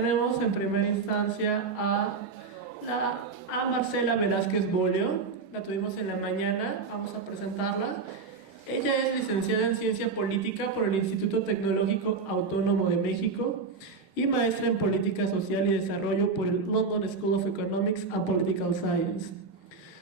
tenemos en primera instancia a Marcela Velázquez Bolio. La tuvimos en la mañana, vamos a presentarla. Ella es licenciada en Ciencia Política por el Instituto Tecnológico Autónomo de México y maestra en Política Social y Desarrollo por el London School of Economics and Political Science.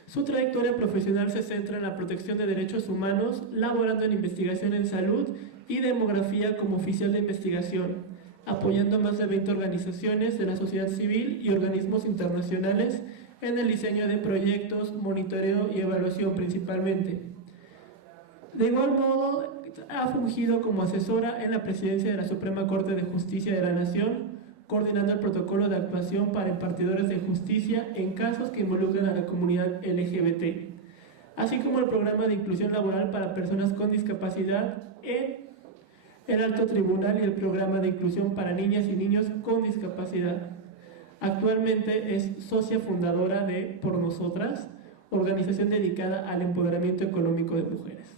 Su trayectoria profesional se centra en la protección de derechos humanos, laborando en investigación en salud y demografía como oficial de investigación, apoyando a más de 20 organizaciones de la sociedad civil y organismos internacionales en el diseño de proyectos, monitoreo y evaluación principalmente. De igual modo, ha fungido como asesora en la presidencia de la Suprema Corte de Justicia de la Nación, coordinando el protocolo de actuación para impartidores de justicia en casos que involucran a la comunidad LGBT, así como el programa de inclusión laboral para personas con discapacidad en el Alto Tribunal y el programa de inclusión para niñas y niños con discapacidad. Actualmente es socia fundadora de Por Nosotras, organización dedicada al empoderamiento económico de mujeres.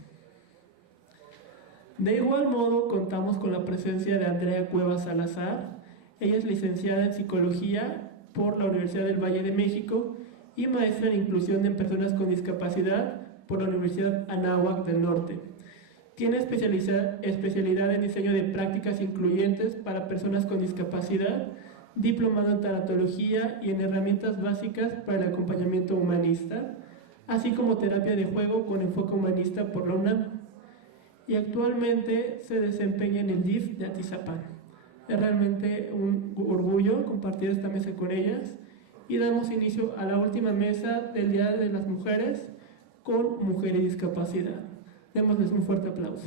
De igual modo, contamos con la presencia de Andrea Cuevas Salazar. Ella es licenciada en Psicología por la Universidad del Valle de México y maestra en Inclusión de Personas con Discapacidad por la Universidad Anáhuac del Norte. Tiene especialidad en Diseño de Prácticas Incluyentes para Personas con Discapacidad, diplomado en Tanatología y en Herramientas Básicas para el Acompañamiento Humanista, así como Terapia de Juego con Enfoque Humanista por la UNAM. Y actualmente se desempeña en el DIF de Atizapán. Es realmente un orgullo compartir esta mesa con ellas y damos inicio a la última mesa del Día de las Mujeres con Mujer y Discapacidad. Démosles un fuerte aplauso.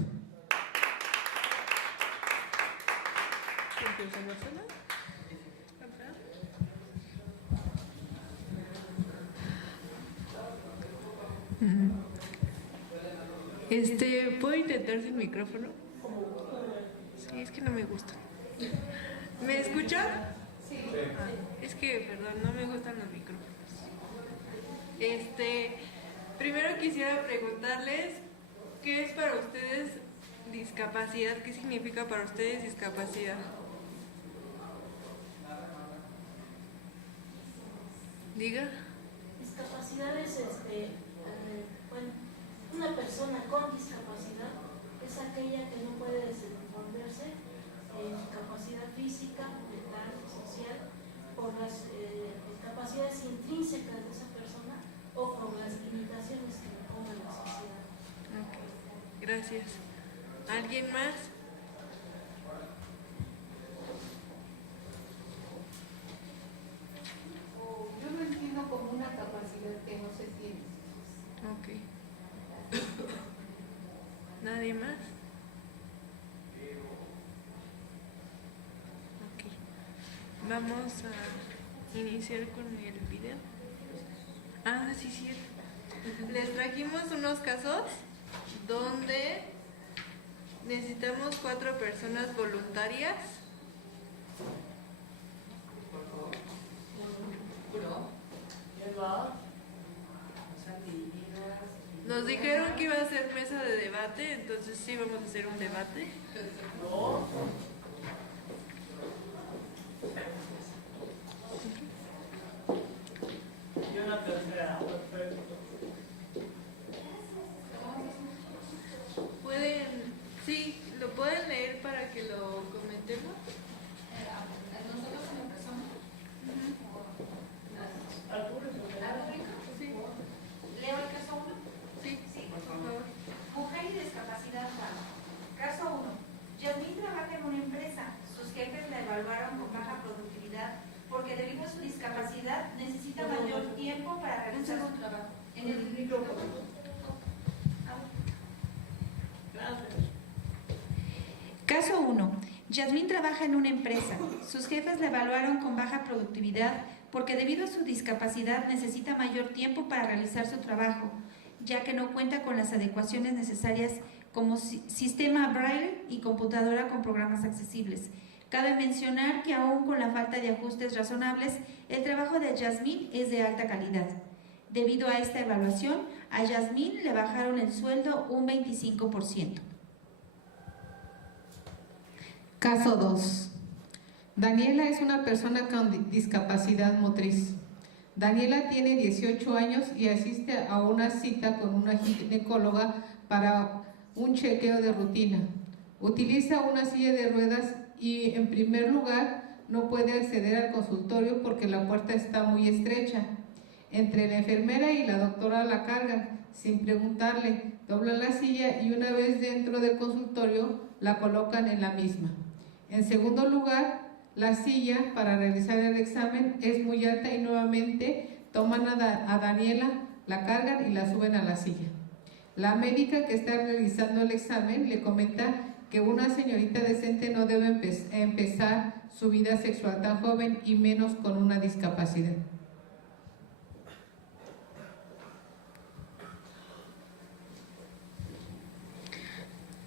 ¿Puedo intentar sin micrófono? Sí, es que no me gusta. ¿Me escuchan? Sí. Es que, perdón, no me gustan los micrófonos. Primero quisiera preguntarles, ¿qué es para ustedes discapacidad? ¿Qué significa para ustedes discapacidad? Diga. Discapacidad es una persona con discapacidad es aquella que no puede desenvolverse en capacidad física, mental, social, por las capacidades intrínsecas de esa persona o por las limitaciones que le ponga la sociedad. Okay. Gracias. ¿Alguien más? Yo lo entiendo como una capacidad que no se tiene. Ok. ¿Nadie más? Ok. Vamos a iniciar con el video. Ah, sí, cierto. Les trajimos unos casos donde necesitamos 4 personas voluntarias. Nos dijeron que iba a ser mesa de debate, entonces sí vamos a hacer un debate. Y una tercera, perfecto. Sí, lo pueden leer para que lo comentemos. Nosotros como persona. Sí. ¿Leo el caso 1? Sí, por favor. Mujer y discapacidad baja. Caso 1. Yasmín trabaja en una empresa. Sus jefes la evaluaron con baja productividad porque debido a su discapacidad necesita mayor tiempo para realizar su trabajo. En el micrófono. Gracias. Caso 1. Yasmín trabaja en una empresa. Sus jefes la evaluaron con baja productividad porque debido a su discapacidad necesita mayor tiempo para realizar su trabajo, ya que no cuenta con las adecuaciones necesarias como sistema Braille y computadora con programas accesibles. Cabe mencionar que aún con la falta de ajustes razonables, el trabajo de Yasmín es de alta calidad. Debido a esta evaluación, a Yasmín le bajaron el sueldo un 25%. Caso 2. Daniela es una persona con discapacidad motriz. Daniela tiene 18 años y asiste a una cita con una ginecóloga para un chequeo de rutina. Utiliza una silla de ruedas y, en primer lugar, no puede acceder al consultorio porque la puerta está muy estrecha. Entre la enfermera y la doctora la cargan sin preguntarle, doblan la silla y una vez dentro del consultorio la colocan en la misma. En segundo lugar, la silla para realizar el examen es muy alta y nuevamente toman a Daniela, la cargan y la suben a la silla. La médica que está realizando el examen le comenta que una señorita decente no debe empezar su vida sexual tan joven y menos con una discapacidad.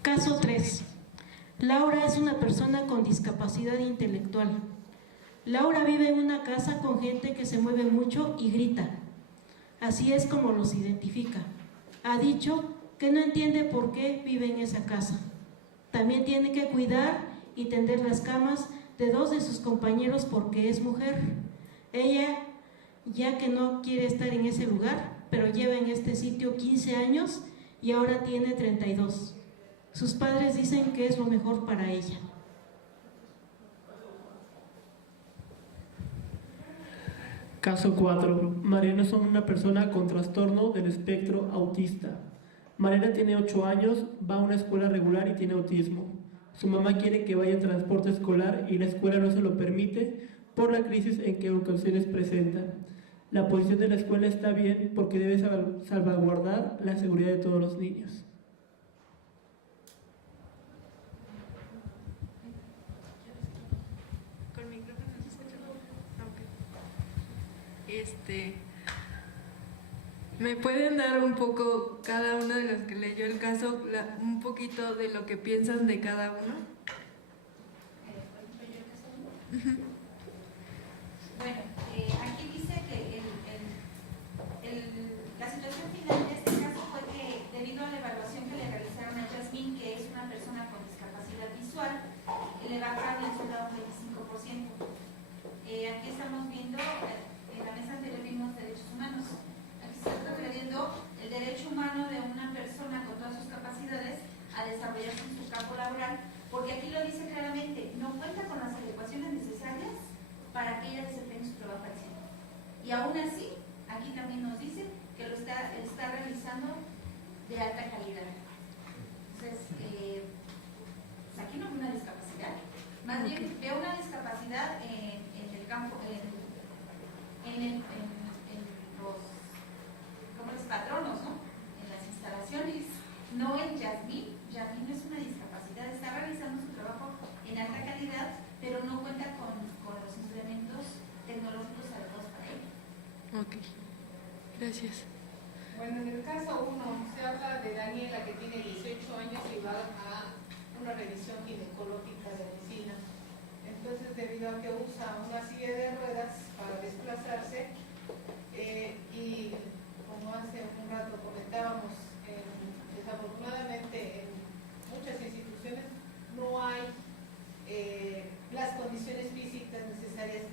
Caso 3. Laura es una persona con discapacidad intelectual. Laura vive en una casa con gente que se mueve mucho y grita. Así es como los identifica. Ha dicho que no entiende por qué vive en esa casa. También tiene que cuidar y tender las camas de 2 de sus compañeros porque es mujer. Ella, ya que no quiere estar en ese lugar, pero lleva en este sitio 15 años y ahora tiene 32. Sus padres dicen que es lo mejor para ella. Caso 4. Mariana es una persona con trastorno del espectro autista. Mariana tiene 8 años, va a una escuela regular y tiene autismo. Su mamá quiere que vaya en transporte escolar y la escuela no se lo permite por la crisis en que ocasiones presenta. La posición de la escuela está bien porque debe salvaguardar la seguridad de todos los niños. ¿Con micrófono se escucha? Ok. ¿Me pueden dar un poco, cada uno de los que leyó el caso, un poquito de lo que piensan de cada uno? Bueno, aquí dice que la situación final de este caso fue que, debido a la evaluación que le realizaron a Yasmín, que es una persona con discapacidad visual, le bajaron el sueldo a un 25%. Aquí estamos viendo, en la mesa anterior vimos derechos humanos. Aquí se está refiriendo el derecho humano de una persona con todas sus capacidades a desarrollarse en su campo laboral, porque aquí lo dice claramente, no cuenta con las adecuaciones necesarias para que ella desempeñe su trabajo al 100%. Y aún así, aquí también nos dice que lo está realizando de alta calidad. Entonces, pues aquí no ve una discapacidad, más bien ve una discapacidad en el campo, en los patronos, ¿no? En las instalaciones, no en Yasmín. Yasmín no es una discapacidad, está realizando su trabajo en alta calidad, pero no cuenta con los implementos tecnológicos adecuados para ello. Ok, gracias. Bueno, en el caso 1 se habla de Daniela, que tiene 18 años y va a una revisión ginecológica de oficina. Entonces, debido a que usa una silla de ruedas para desplazarse, y como hace un rato comentábamos, desafortunadamente en muchas instituciones no hay las condiciones físicas necesarias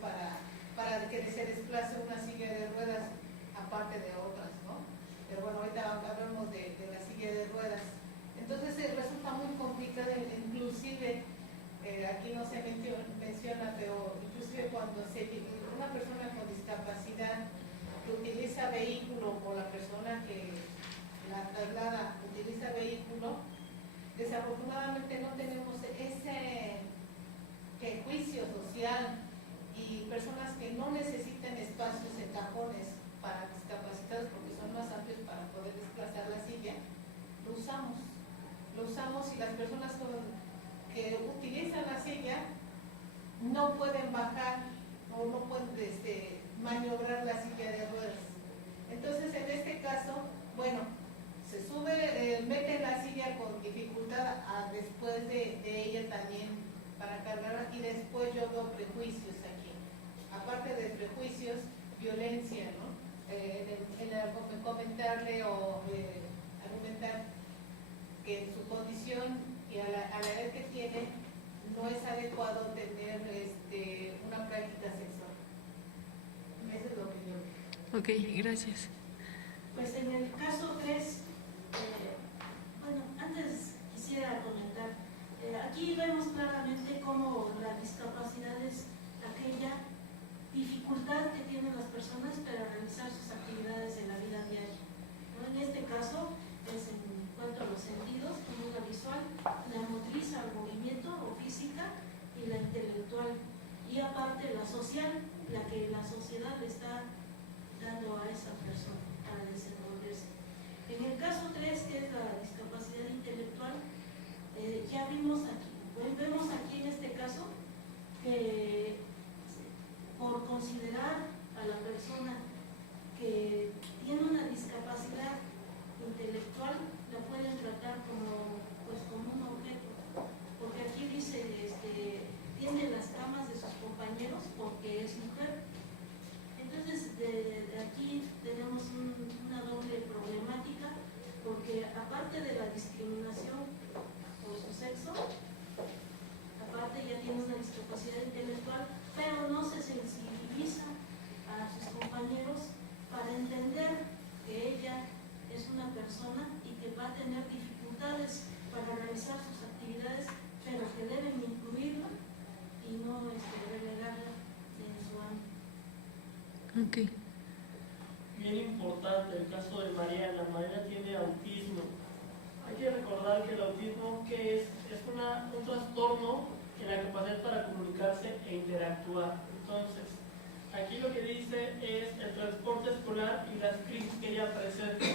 para que se desplace una silla de ruedas aparte de otras, ¿no? Pero bueno, ahorita hablamos de la silla de ruedas. Entonces resulta muy complicado, inclusive aquí no se menciona, pero inclusive cuando una persona con discapacidad que utiliza vehículo, o la persona que la traslada utiliza vehículo, desafortunadamente no tenemos ese juicio social, y personas que no necesitan espacios en cajones para discapacitados porque son más amplios para poder desplazar la silla, lo usamos y las personas que utilizan la silla no pueden bajar o no pueden maniobrar la silla de ruedas. Entonces, en este caso, bueno, se sube, mete la silla con dificultad después de ella también para cargarla, y después yo veo prejuicios aquí. Aparte de prejuicios, violencia, ¿no? En comentarle o argumentar que en su condición y a la edad que tiene no es adecuado tener práctica sexual. Esa es la opinión. Ok, gracias. Pues en el caso 3, bueno, antes quisiera comentar, aquí vemos claramente cómo la discapacidad es aquella dificultad que tienen las personas para realizar sus actividades en la vida diaria, ¿no? En este caso es en cuanto a los sentidos, como la visual, la motriz al movimiento o física y la intelectual, y aparte la social, la que la sociedad le está dando a esa persona para desenvolverse. En el caso 3, que es la discapacidad intelectual, ya vemos aquí en este caso que por considerar a la persona que tiene una discapacidad intelectual, la pueden tratar como un objeto, porque aquí dice tiene las camas de sus compañeros porque es mujer. Entonces de aquí tenemos una doble problemática, porque aparte de la discriminación por su sexo, aparte ya tiene una discapacidad intelectual, pero no se sensibiliza a sus compañeros para entender que ella es una persona y que va a tener dificultades para realizar sus actividades, pero que deben incluirla y no relegarla en su ámbito. Ok. Bien importante el caso de Mariana. Mariana tiene autismo. Hay que recordar que el autismo, ¿qué es? Es un trastorno en la capacidad para comunicarse e interactuar. Entonces, aquí lo que dice es el transporte escolar y las crisis que ella presenta.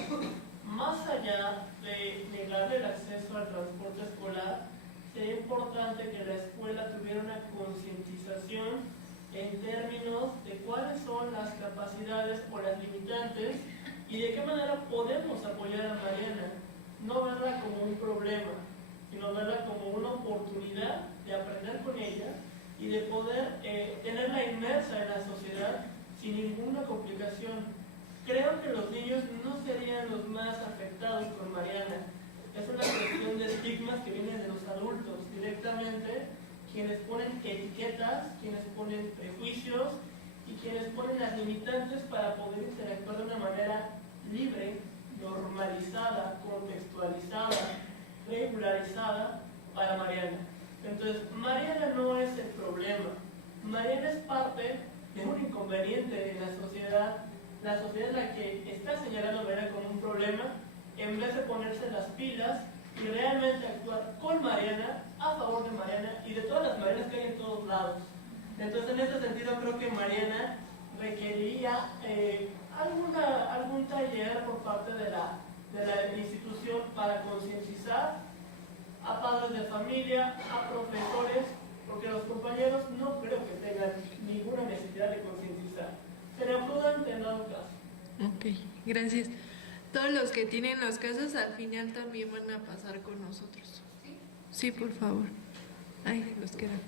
Más allá de negarle el acceso al transporte escolar, sería importante que la escuela tuviera una concientización en términos de cuáles son las capacidades o las limitantes y de qué manera podemos apoyar a Mariana. No verla como un problema, sino verla como una oportunidad de aprender con ella y de poder tenerla inmersa en la sociedad sin ninguna complicación. Creo que los niños no serían los más afectados con Mariana. Es una cuestión de estigmas que vienen de los adultos directamente, quienes ponen etiquetas, quienes ponen prejuicios y quienes ponen las limitantes para poder interactuar de una manera libre, normalizada, contextualizada, regularizada para Mariana. Entonces, Mariana no es el problema. Mariana es parte de un inconveniente en la sociedad. La sociedad es la que está señalando a Mariana como un problema, en vez de ponerse las pilas y realmente actuar con Mariana, a favor de Mariana y de todas las Marianas que hay en todos lados. Entonces, en este sentido, creo que Mariana requeriría algún taller por parte de la institución para concientizar a padres de familia, a profesores, porque los compañeros no creo que tengan ninguna necesidad de concientizar. Sería prudente en dado caso. Ok, gracias. Todos los que tienen los casos al final también van a pasar con nosotros. Sí, por favor. Ay, nos quedan.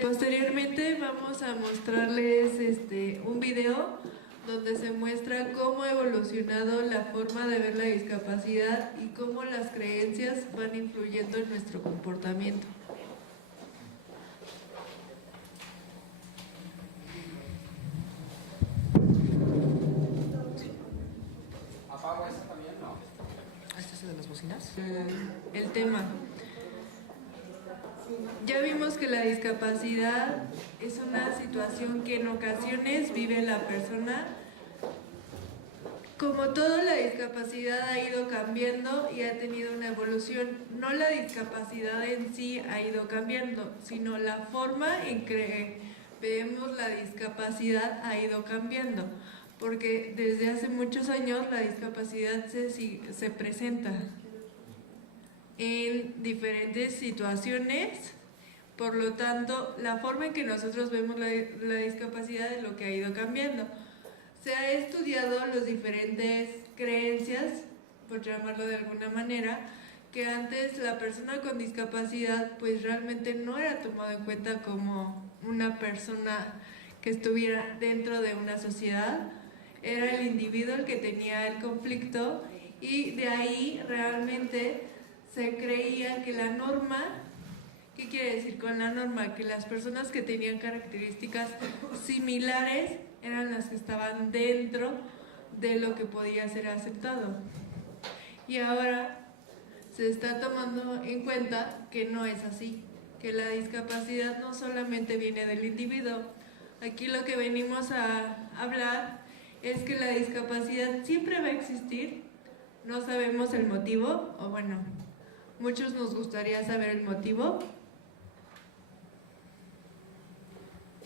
Posteriormente vamos a mostrarles un video donde se muestra cómo ha evolucionado la forma de ver la discapacidad y cómo las creencias van influyendo en nuestro comportamiento. ¿Apago esta también? No. ¿Este es el de las bocinas? El tema. Ya vimos que la discapacidad es una situación que en ocasiones vive la persona. Como todo, la discapacidad ha ido cambiando y ha tenido una evolución. No la discapacidad en sí ha ido cambiando, sino la forma en que vemos la discapacidad ha ido cambiando. Porque desde hace muchos años la discapacidad se presenta en diferentes situaciones, por lo tanto, la forma en que nosotros vemos la discapacidad es lo que ha ido cambiando. Se ha estudiado las diferentes creencias, por llamarlo de alguna manera, que antes la persona con discapacidad pues realmente no era tomado en cuenta como una persona que estuviera dentro de una sociedad, era el individuo el que tenía el conflicto y de ahí realmente se creía que la norma ¿Qué quiere decir con la norma? Que las personas que tenían características similares eran las que estaban dentro de lo que podía ser aceptado. Y ahora se está tomando en cuenta que no es así, que la discapacidad no solamente viene del individuo. Aquí lo que venimos a hablar es que la discapacidad siempre va a existir, no sabemos el motivo, o bueno, muchos nos gustaría saber el motivo.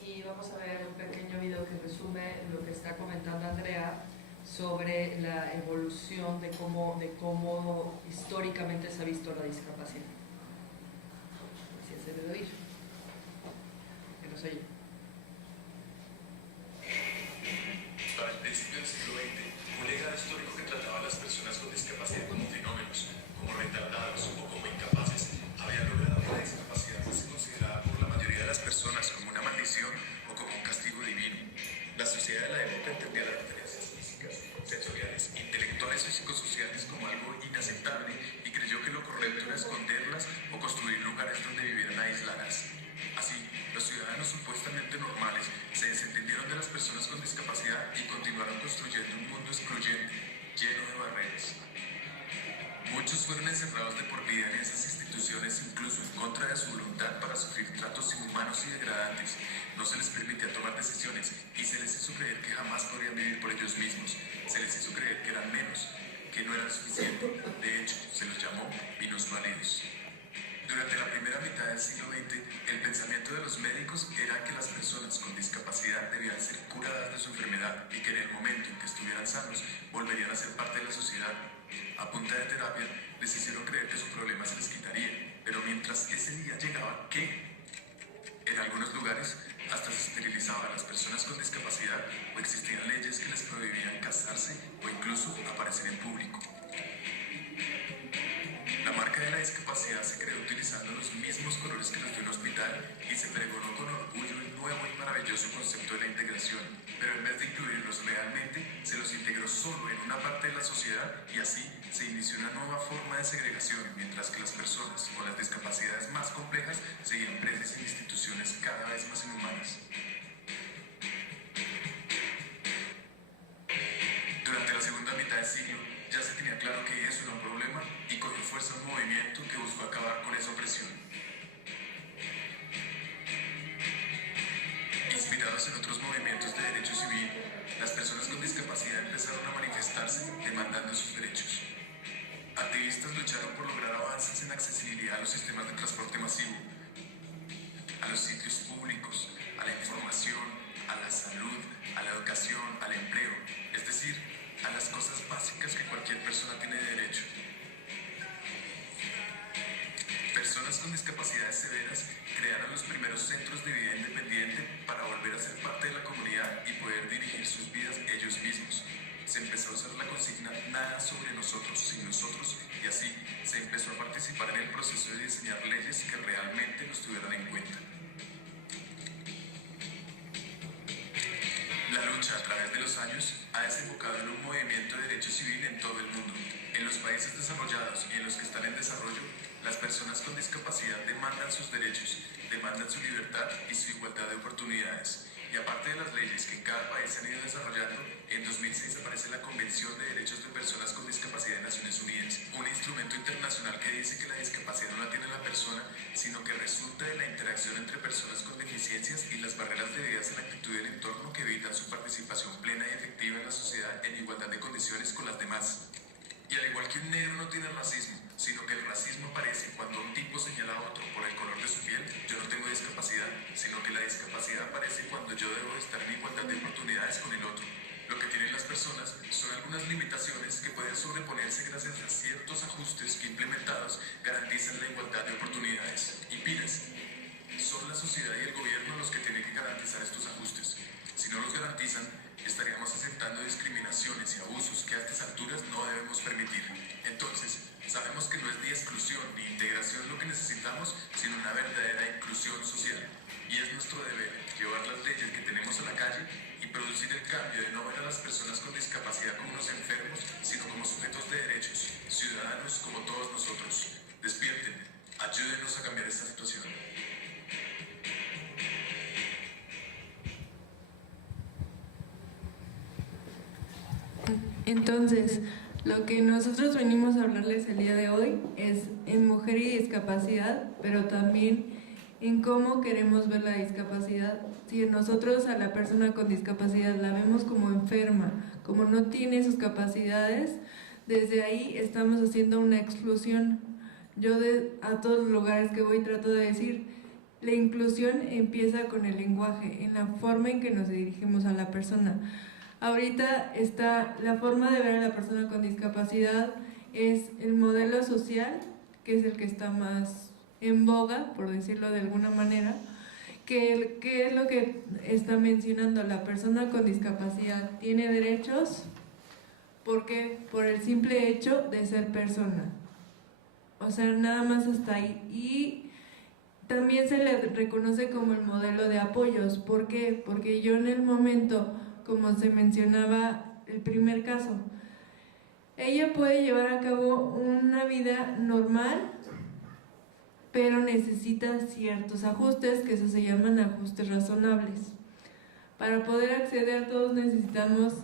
Y vamos a ver un pequeño video que resume lo que está comentando Andrea sobre la evolución de cómo históricamente se ha visto la discapacidad. Así se debe oír. Que no se oye. Para el principio del siglo XX, un legado histórico que trataba a las personas con discapacidad como fenómenos, como retardados o como incapaces, había logrado que la discapacidad fuese considerada por la mayoría de las personas como una maldición o como un castigo divino. La sociedad de la época entendía las diferencias físicas, sensoriales, intelectuales y psicosociales como algo inaceptable y creyó que lo correcto era esconderlas o construir lugares donde vivieran aisladas. Así, los ciudadanos supuestamente normales se desentendieron de las personas con discapacidad y continuaron construyendo un mundo excluyente, lleno de barreras. Muchos fueron encerrados de por vida en esas instituciones, incluso en contra de su voluntad, para sufrir tratos inhumanos y degradantes. No se les permitía tomar decisiones y se les hizo creer que jamás podrían vivir por ellos mismos. Se les hizo creer que eran menos, que no eran suficientes. De hecho, se los llamó minusválidos. Durante la primera mitad del siglo XX, el pensamiento de los médicos era que las personas con discapacidad debían ser curadas de su enfermedad y que en el momento en que estuvieran sanos, volverían a ser parte de la sociedad. A punta de terapia, les hicieron creer que su problema se les quitaría, pero mientras ese día llegaba, ¿qué? En algunos lugares, hasta se esterilizaban a las personas con discapacidad o existían leyes que les prohibían casarse o incluso aparecer en público. La marca de la discapacidad se creó utilizando los mismos colores que los de un hospital y se pregonó con orgullo el nuevo y maravilloso concepto de la integración, pero en vez de incluirlos realmente, se los integró solo en una parte de la sociedad y así se inició una nueva forma de segregación, mientras que las personas con las discapacidades más complejas seguían presas en instituciones cada vez más inhumanas. Durante la segunda mitad del siglo, ya se tenía claro que eso era un problema y cogió fuerza un movimiento que buscó acabar con esa opresión. Inspirados en otros movimientos de derecho civil, las personas con discapacidad empezaron a manifestarse demandando sus derechos. Activistas lucharon por lograr avances en accesibilidad a los sistemas de transporte masivo, a los sitios públicos, a la información, a la salud, a la educación, al empleo, es decir, a las cosas básicas que cualquier persona tiene derecho. Personas con discapacidades severas crearon los primeros centros de vida independiente para volver a ser parte de la comunidad y poder dirigir sus vidas ellos mismos. Se empezó a usar la consigna nada sobre nosotros sin nosotros y así se empezó a participar en el proceso de diseñar leyes que realmente nos tuvieran en cuenta. La lucha a través de los años ha desembocado en un movimiento de derecho civil en todo el mundo. En los países desarrollados y en los que están en desarrollo, las personas con discapacidad demandan sus derechos, demandan su libertad y su igualdad de oportunidades. Y aparte de las leyes que en cada país se han ido desarrollando, en 2006 aparece la Convención de Derechos de Personas con Discapacidad de Naciones Unidas, un instrumento internacional que dice que la discapacidad no la tiene la persona, sino que resulta de la interacción entre personas con deficiencias y las barreras debidas a la actitud del entorno que evitan su participación plena y efectiva en la sociedad en igualdad de condiciones con las demás. Y al igual que un negro no tiene racismo, sino que el racismo aparece cuando un tipo señala a otro por el color de su piel, yo no tengo discapacidad, sino que la discapacidad aparece cuando yo debo estar en igualdad de oportunidades con el otro. Lo que tienen las personas son algunas limitaciones que pueden sobreponerse gracias a ciertos ajustes que implementados garantizan la igualdad de oportunidades. Y pilas, son la sociedad y el gobierno los que tienen que garantizar estos ajustes. Si no los garantizan, estaríamos aceptando discriminaciones y abusos que a estas alturas no debemos permitir. Entonces, sabemos que no es ni exclusión ni integración lo que necesitamos, sino una verdadera inclusión social. Y es nuestro deber llevar las leyes que tenemos a la calle y producir el cambio de no ver a las personas con discapacidad como unos enfermos, sino como sujetos de derechos, ciudadanos como todos nosotros. Despierten, ayúdenos a cambiar esta situación. Entonces, lo que nosotros venimos a hablarles el día de hoy es en mujer y discapacidad, pero también en cómo queremos ver la discapacidad. Si nosotros a la persona con discapacidad la vemos como enferma, como no tiene sus capacidades, desde ahí estamos haciendo una exclusión. Yo a todos los lugares que voy trato de decir, la inclusión empieza con el lenguaje, en la forma en que nos dirigimos a la persona. Ahorita está la forma de ver a la persona con discapacidad, es el modelo social, que es el que está más en boga, por decirlo de alguna manera, que es lo que está mencionando. La persona con discapacidad tiene derechos, porque por el simple hecho de ser persona. O sea, nada más hasta ahí. Y también se le reconoce como el modelo de apoyos. ¿Por qué? Porque yo en el momento, como se mencionaba el primer caso, ella puede llevar a cabo una vida normal, pero necesita ciertos ajustes, que eso se llaman ajustes razonables. Para poder acceder, todos necesitamos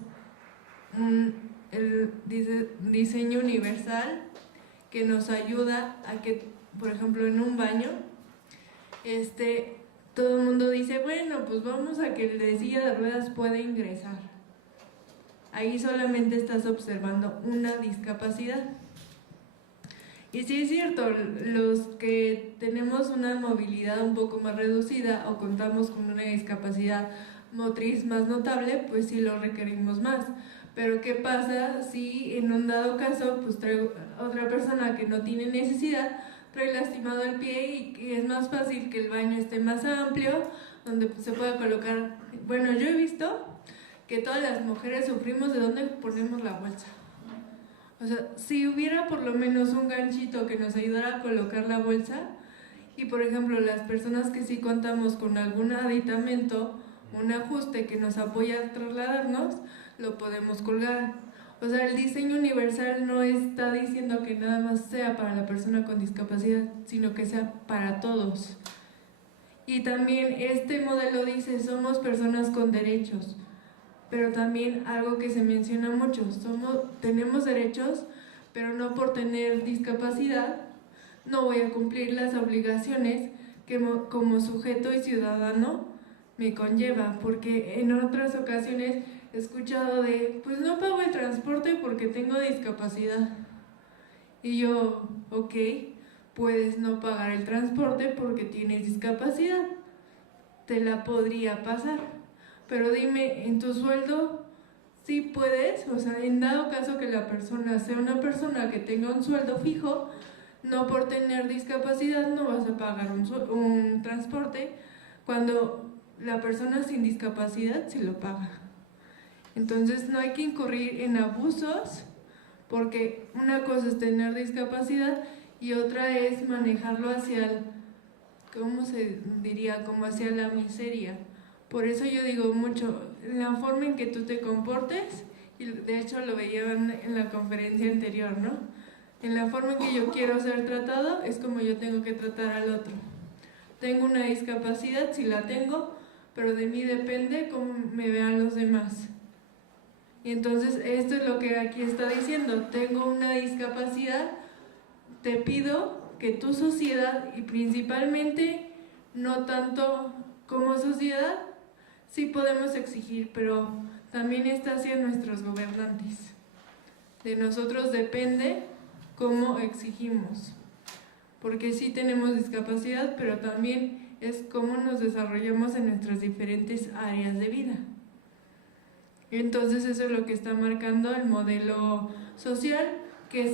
el diseño universal que nos ayuda a que, por ejemplo, en un baño, todo el mundo dice, bueno, pues vamos a que el de silla de ruedas pueda ingresar. Ahí solamente estás observando una discapacidad. Y sí es cierto, los que tenemos una movilidad un poco más reducida o contamos con una discapacidad motriz más notable, pues sí lo requerimos más. Pero ¿qué pasa si en un dado caso pues trae otra persona que no tiene necesidad, trae lastimado el pie y es más fácil que el baño esté más amplio, donde se pueda colocar? Bueno, yo he visto que todas las mujeres sufrimos de dónde ponemos la bolsa. O sea, si hubiera por lo menos un ganchito que nos ayudara a colocar la bolsa, y por ejemplo las personas que sí contamos con algún aditamento, un ajuste que nos apoya a trasladarnos, lo podemos colgar. O sea, el diseño universal no está diciendo que nada más sea para la persona con discapacidad, sino que sea para todos. Y también este modelo dice, somos personas con derechos, pero también algo que se menciona mucho, tenemos derechos, pero no por tener discapacidad no voy a cumplir las obligaciones que como sujeto y ciudadano me conlleva, porque en otras ocasiones he escuchado de, pues no pago el transporte porque tengo discapacidad. Y yo, ok, puedes no pagar el transporte porque tienes discapacidad, te la podría pasar, pero dime, en tu sueldo, sí puedes, o sea, en dado caso que la persona sea una persona que tenga un sueldo fijo, no por tener discapacidad no vas a pagar un transporte, cuando la persona sin discapacidad sí lo paga. Entonces no hay que incurrir en abusos, porque una cosa es tener discapacidad y otra es manejarlo hacia el, ¿cómo se diría? Como hacia la miseria. Por eso yo digo mucho, la forma en que tú te comportes, y de hecho lo veía en la conferencia anterior, ¿no? En la forma en que yo quiero ser tratado es como yo tengo que tratar al otro. Tengo una discapacidad, si la tengo, pero de mí depende cómo me vean los demás. Y entonces esto es lo que aquí está diciendo, tengo una discapacidad, te pido que tu sociedad, y principalmente no tanto como sociedad, sí podemos exigir, pero también está hacia nuestros gobernantes. De nosotros depende cómo exigimos, porque sí tenemos discapacidad, pero también es cómo nos desarrollamos en nuestras diferentes áreas de vida. Entonces eso es lo que está marcando el modelo social, que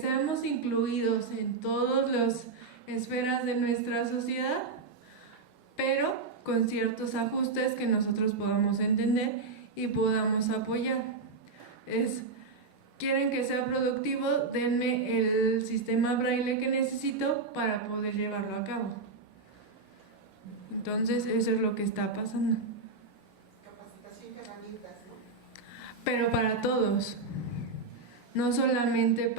seamos incluidos en todas las esferas de nuestra sociedad, pero con ciertos ajustes que nosotros podamos entender y podamos apoyar. ¿Quieren que sea productivo? Denme el sistema braille que necesito para poder llevarlo a cabo. Entonces eso es lo que está pasando. Capacitación y herramientas, ¿no? Pero para todos, no solamente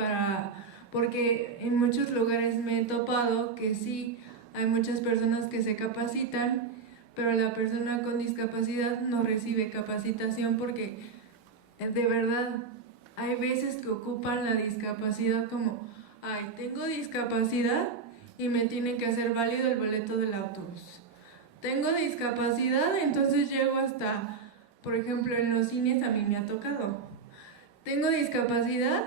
porque en muchos lugares me he topado que sí, hay muchas personas que se capacitan, pero la persona con discapacidad no recibe capacitación porque de verdad hay veces que ocupan la discapacidad como, ay, tengo discapacidad y me tienen que hacer válido el boleto del autobús. Tengo discapacidad, entonces llego hasta, por ejemplo, en los cines a mí me ha tocado. Tengo discapacidad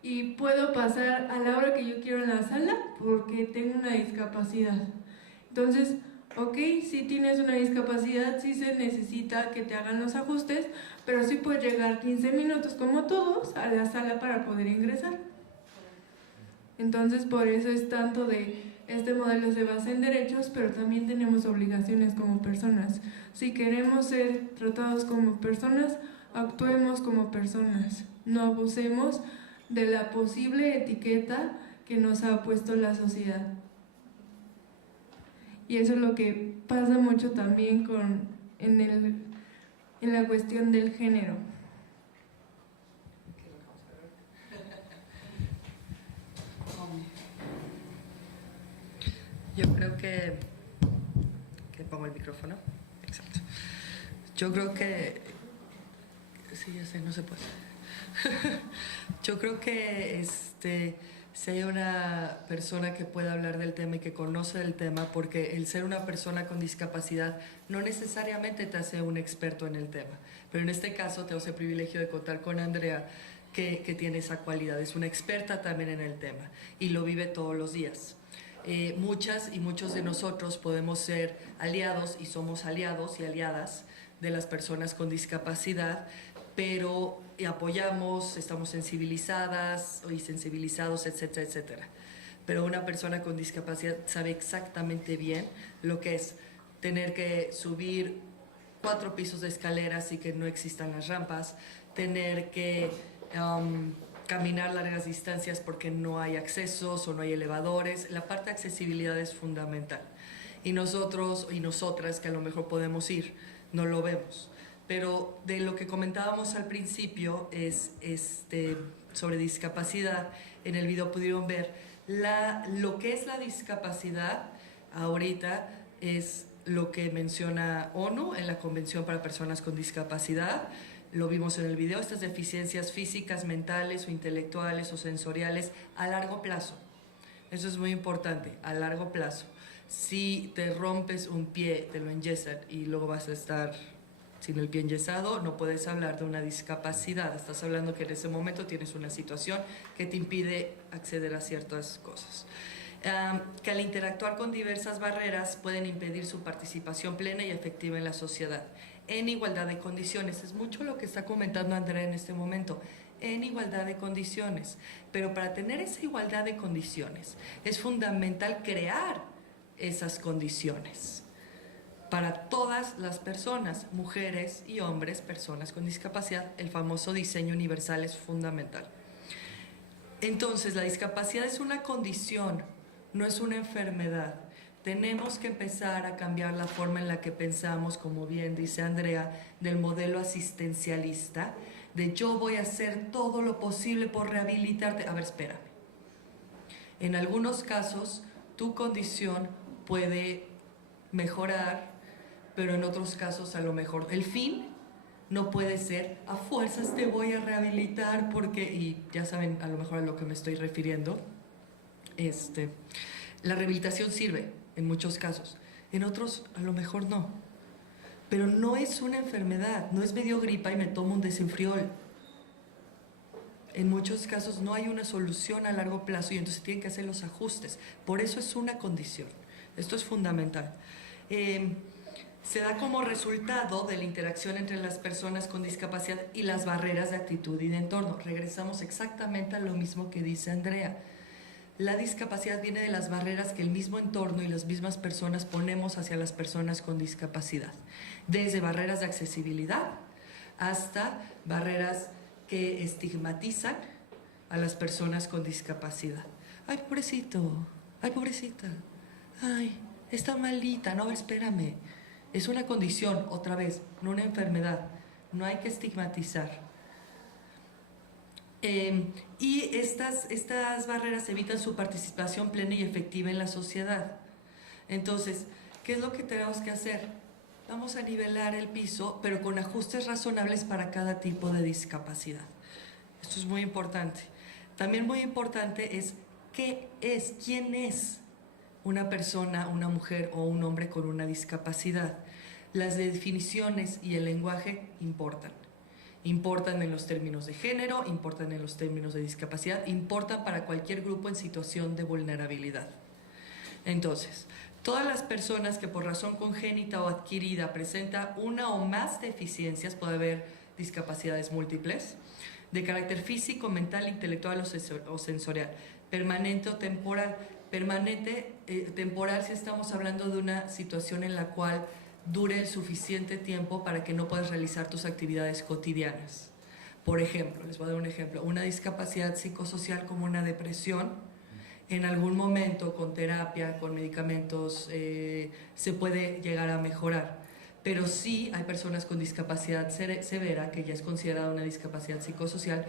y puedo pasar a la hora que yo quiero en la sala porque tengo una discapacidad. Entonces, ok, si tienes una discapacidad, sí se necesita que te hagan los ajustes, pero sí puedes llegar 15 minutos como todos a la sala para poder ingresar. Entonces, por eso es tanto de este modelo se basa en derechos, pero también tenemos obligaciones como personas. Si queremos ser tratados como personas, actuemos como personas. No abusemos de la posible etiqueta que nos ha puesto la sociedad. Y eso es lo que pasa mucho también en la cuestión del género. Yo creo que pongo el micrófono. Exacto. Yo creo que sí, ya sé, no se puede. Yo creo que si hay una persona que pueda hablar del tema y que conoce del tema, porque el ser una persona con discapacidad no necesariamente te hace un experto en el tema, pero en este caso tengo ese privilegio de contar con Andrea, que tiene esa cualidad, es una experta también en el tema y lo vive todos los días. Muchas y muchos de nosotros podemos ser aliados y somos aliados y aliadas de las personas con discapacidad, pero apoyamos, estamos sensibilizadas y sensibilizados, etcétera, etcétera. Pero una persona con discapacidad sabe exactamente bien lo que es tener que subir 4 pisos de escaleras y que no existan las rampas, tener que caminar largas distancias porque no hay accesos o no hay elevadores. La parte de accesibilidad es fundamental. Y nosotros y nosotras que a lo mejor podemos ir, no lo vemos. Pero de lo que comentábamos al principio es sobre discapacidad, en el video pudieron ver lo que es la discapacidad ahorita es lo que menciona ONU en la Convención para Personas con Discapacidad. Lo vimos en el video, estas deficiencias físicas, mentales o intelectuales o sensoriales a largo plazo. Eso es muy importante, a largo plazo. Si te rompes un pie, te lo enyesan y luego vas a estar sin el pie enyesado, no puedes hablar de una discapacidad. Estás hablando que en ese momento tienes una situación que te impide acceder a ciertas cosas. Que al interactuar con diversas barreras pueden impedir su participación plena y efectiva en la sociedad, en igualdad de condiciones. Es mucho lo que está comentando Andrea en este momento, en igualdad de condiciones. Pero para tener esa igualdad de condiciones es fundamental crear esas condiciones para todas las personas, mujeres y hombres, personas con discapacidad. El famoso diseño universal es fundamental. Entonces, la discapacidad es una condición, no es una enfermedad. Tenemos que empezar a cambiar la forma en la que pensamos, como bien dice Andrea, del modelo asistencialista, de yo voy a hacer todo lo posible por rehabilitarte. A ver, espérame. En algunos casos, tu condición puede mejorar, pero en otros casos a lo mejor el fin no puede ser a fuerzas te voy a rehabilitar porque, y ya saben a lo mejor a lo que me estoy refiriendo, la rehabilitación sirve en muchos casos, en otros a lo mejor no, pero no es una enfermedad, no es medio gripa y me tomo un desenfriol. En muchos casos no hay una solución a largo plazo y entonces tienen que hacer los ajustes, por eso es una condición. Esto es fundamental. Se da como resultado de la interacción entre las personas con discapacidad y las barreras de actitud y de entorno. Regresamos exactamente a lo mismo que dice Andrea. La discapacidad viene de las barreras que el mismo entorno y las mismas personas ponemos hacia las personas con discapacidad. Desde barreras de accesibilidad hasta barreras que estigmatizan a las personas con discapacidad. ¡Ay, pobrecito! ¡Ay, pobrecita! ¡Ay, está malita! No, a ver, espérame. Es una condición, otra vez, no una enfermedad. No hay que estigmatizar. Y estas barreras evitan su participación plena y efectiva en la sociedad. Entonces, ¿qué es lo que tenemos que hacer? Vamos a nivelar el piso, pero con ajustes razonables para cada tipo de discapacidad. Esto es muy importante. También muy importante es quién es una persona, una mujer o un hombre con una discapacidad. Las definiciones y el lenguaje importan. Importan en los términos de género, importan en los términos de discapacidad, importan para cualquier grupo en situación de vulnerabilidad. Entonces, todas las personas que por razón congénita o adquirida presenta una o más deficiencias, puede haber discapacidades múltiples, de carácter físico, mental, intelectual o sensorial, permanente o temporal. Permanente, temporal si estamos hablando de una situación en la cual dure el suficiente tiempo para que no puedas realizar tus actividades cotidianas. Por ejemplo, les voy a dar un ejemplo, una discapacidad psicosocial como una depresión, en algún momento con terapia, con medicamentos, se puede llegar a mejorar. Pero sí hay personas con discapacidad severa, que ya es considerada una discapacidad psicosocial,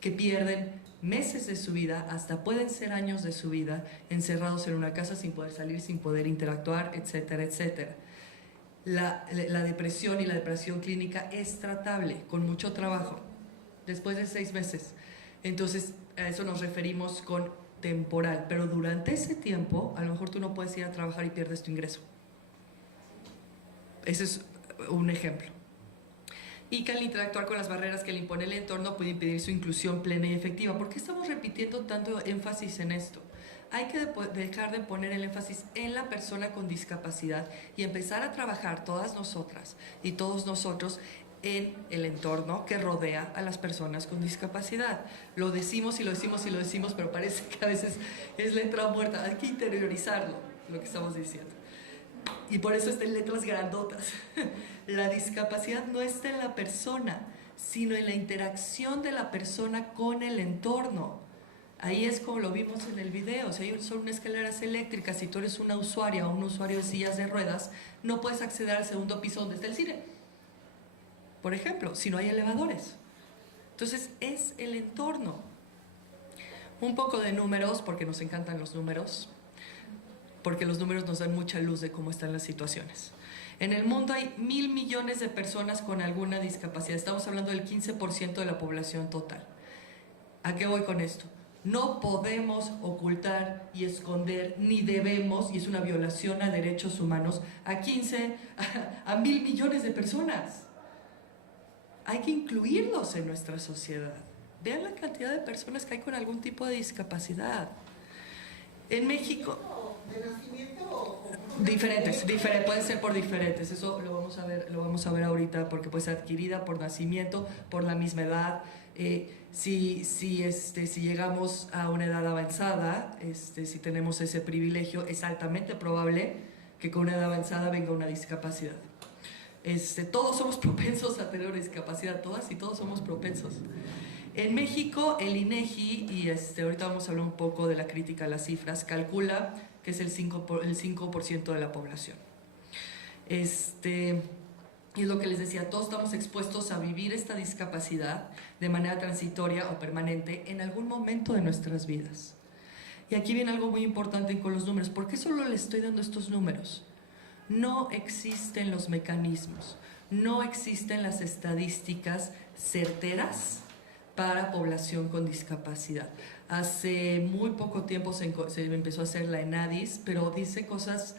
que pierden meses de su vida, hasta pueden ser años de su vida, encerrados en una casa sin poder salir, sin poder interactuar, etcétera, etcétera. La depresión y la depresión clínica es tratable, con mucho trabajo, después de 6 meses. Entonces, a eso nos referimos con temporal, pero durante ese tiempo, a lo mejor tú no puedes ir a trabajar y pierdes tu ingreso. Ese es un ejemplo. Y que al interactuar con las barreras que le impone el entorno puede impedir su inclusión plena y efectiva. ¿Por qué estamos repitiendo tanto énfasis en esto? Hay que dejar de poner el énfasis en la persona con discapacidad y empezar a trabajar todas nosotras y todos nosotros en el entorno que rodea a las personas con discapacidad. Lo decimos y lo decimos y lo decimos, pero parece que a veces es letra muerta. Hay que interiorizarlo, lo que estamos diciendo. Y por eso está en letras grandotas. La discapacidad no está en la persona, sino en la interacción de la persona con el entorno. Ahí es como lo vimos en el video. Si son unas escaleras eléctricas, si tú eres una usuaria o un usuario de sillas de ruedas, no puedes acceder al segundo piso donde está el cine, por ejemplo, si no hay elevadores. Entonces es el entorno. Un poco de números, porque nos encantan los números, porque los números nos dan mucha luz de cómo están las situaciones. En el mundo hay 1.000 millones de personas con alguna discapacidad. Estamos hablando del 15% de la población total. ¿A qué voy con esto? No podemos ocultar y esconder, ni debemos, y es una violación a derechos humanos, a 1.000 millones de personas. Hay que incluirlos en nuestra sociedad. Vean la cantidad de personas que hay con algún tipo de discapacidad. En México... ¿De nacimiento Diferentes, pueden ser por diferentes, eso lo vamos a ver ahorita, porque puede ser adquirida por nacimiento, por la misma edad. Si llegamos a una edad avanzada, si tenemos ese privilegio, es altamente probable que con una edad avanzada venga una discapacidad. Todos somos propensos a tener una discapacidad, todas y todos somos propensos. En México, el INEGI, y ahorita vamos a hablar un poco de la crítica a las cifras, calcula que es el 5% de la población. Y es lo que les decía, todos estamos expuestos a vivir esta discapacidad de manera transitoria o permanente en algún momento de nuestras vidas. Y aquí viene algo muy importante con los números. ¿Por qué solo les estoy dando estos números? No existen los mecanismos, no existen las estadísticas certeras para población con discapacidad. Hace muy poco tiempo se empezó a hacer la ENADIS, pero dice cosas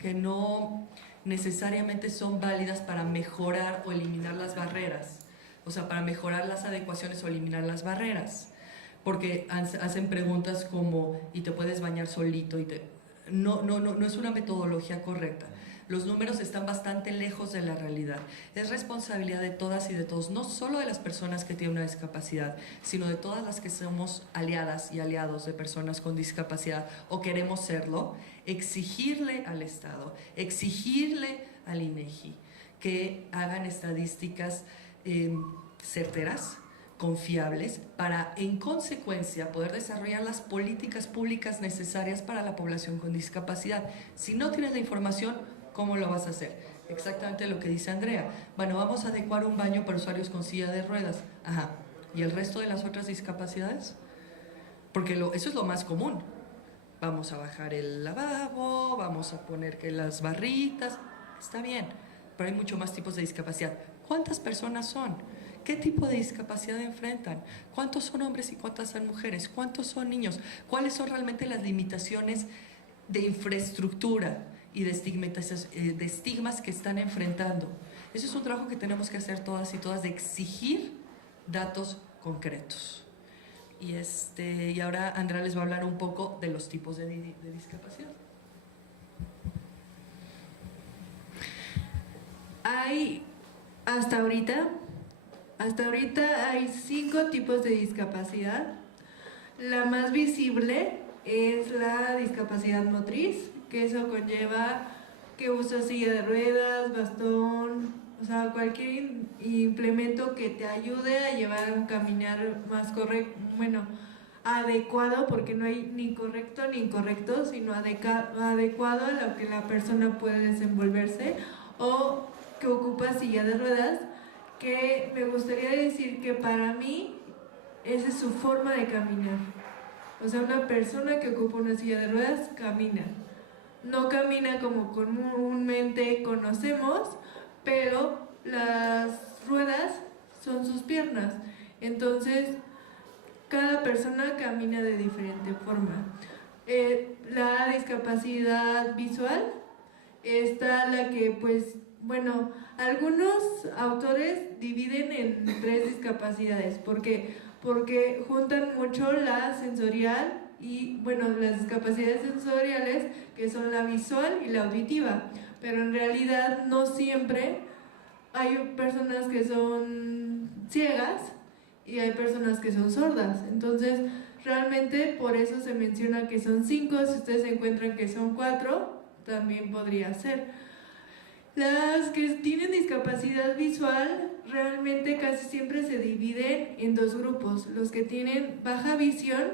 que no necesariamente son válidas para mejorar o eliminar las barreras, o sea, para mejorar las adecuaciones o eliminar las barreras, porque hacen preguntas como, ¿y te puedes bañar solito? No es una metodología correcta. Los números están bastante lejos de la realidad. Es responsabilidad de todas y de todos, no solo de las personas que tienen una discapacidad, sino de todas las que somos aliadas y aliados de personas con discapacidad o queremos serlo, exigirle al Estado, exigirle al INEGI que hagan estadísticas certeras, confiables, para en consecuencia poder desarrollar las políticas públicas necesarias para la población con discapacidad. Si no tienes la información, ¿cómo lo vas a hacer? Exactamente lo que dice Andrea. Bueno, vamos a adecuar un baño para usuarios con silla de ruedas. Ajá. ¿Y el resto de las otras discapacidades? Porque eso es lo más común. Vamos a bajar el lavabo, vamos a poner que las barritas. Está bien, pero hay mucho más tipos de discapacidad. ¿Cuántas personas son? ¿Qué tipo de discapacidad enfrentan? ¿Cuántos son hombres y cuántas son mujeres? ¿Cuántos son niños? ¿Cuáles son realmente las limitaciones de infraestructura y de estigmas que están enfrentando? Eso es un trabajo que tenemos que hacer todas y todas, de exigir datos concretos. Y ahora Andrea les va a hablar un poco de los tipos de discapacidad. Hasta ahorita hay 5 tipos de discapacidad. La más visible es la discapacidad motriz, que eso conlleva que usa silla de ruedas, bastón, o sea, cualquier implemento que te ayude a llevar un caminar más correcto, adecuado, porque no hay ni correcto ni incorrecto, sino adecuado a lo que la persona puede desenvolverse, o que ocupa silla de ruedas, que me gustaría decir que para mí esa es su forma de caminar. O sea, una persona que ocupa una silla de ruedas camina. No camina como comúnmente conocemos, pero las ruedas son sus piernas. Entonces, cada persona camina de diferente forma. La discapacidad visual está la que, algunos autores dividen en 3 discapacidades. ¿Por qué? Porque juntan mucho la sensorial y, las discapacidades sensoriales, que son la visual y la auditiva. Pero en realidad no siempre. Hay personas que son ciegas y hay personas que son sordas. Entonces, realmente por eso se menciona que son 5. Si ustedes encuentran que son 4, también podría ser. Las que tienen discapacidad visual realmente casi siempre se dividen en 2 grupos. Los que tienen baja visión,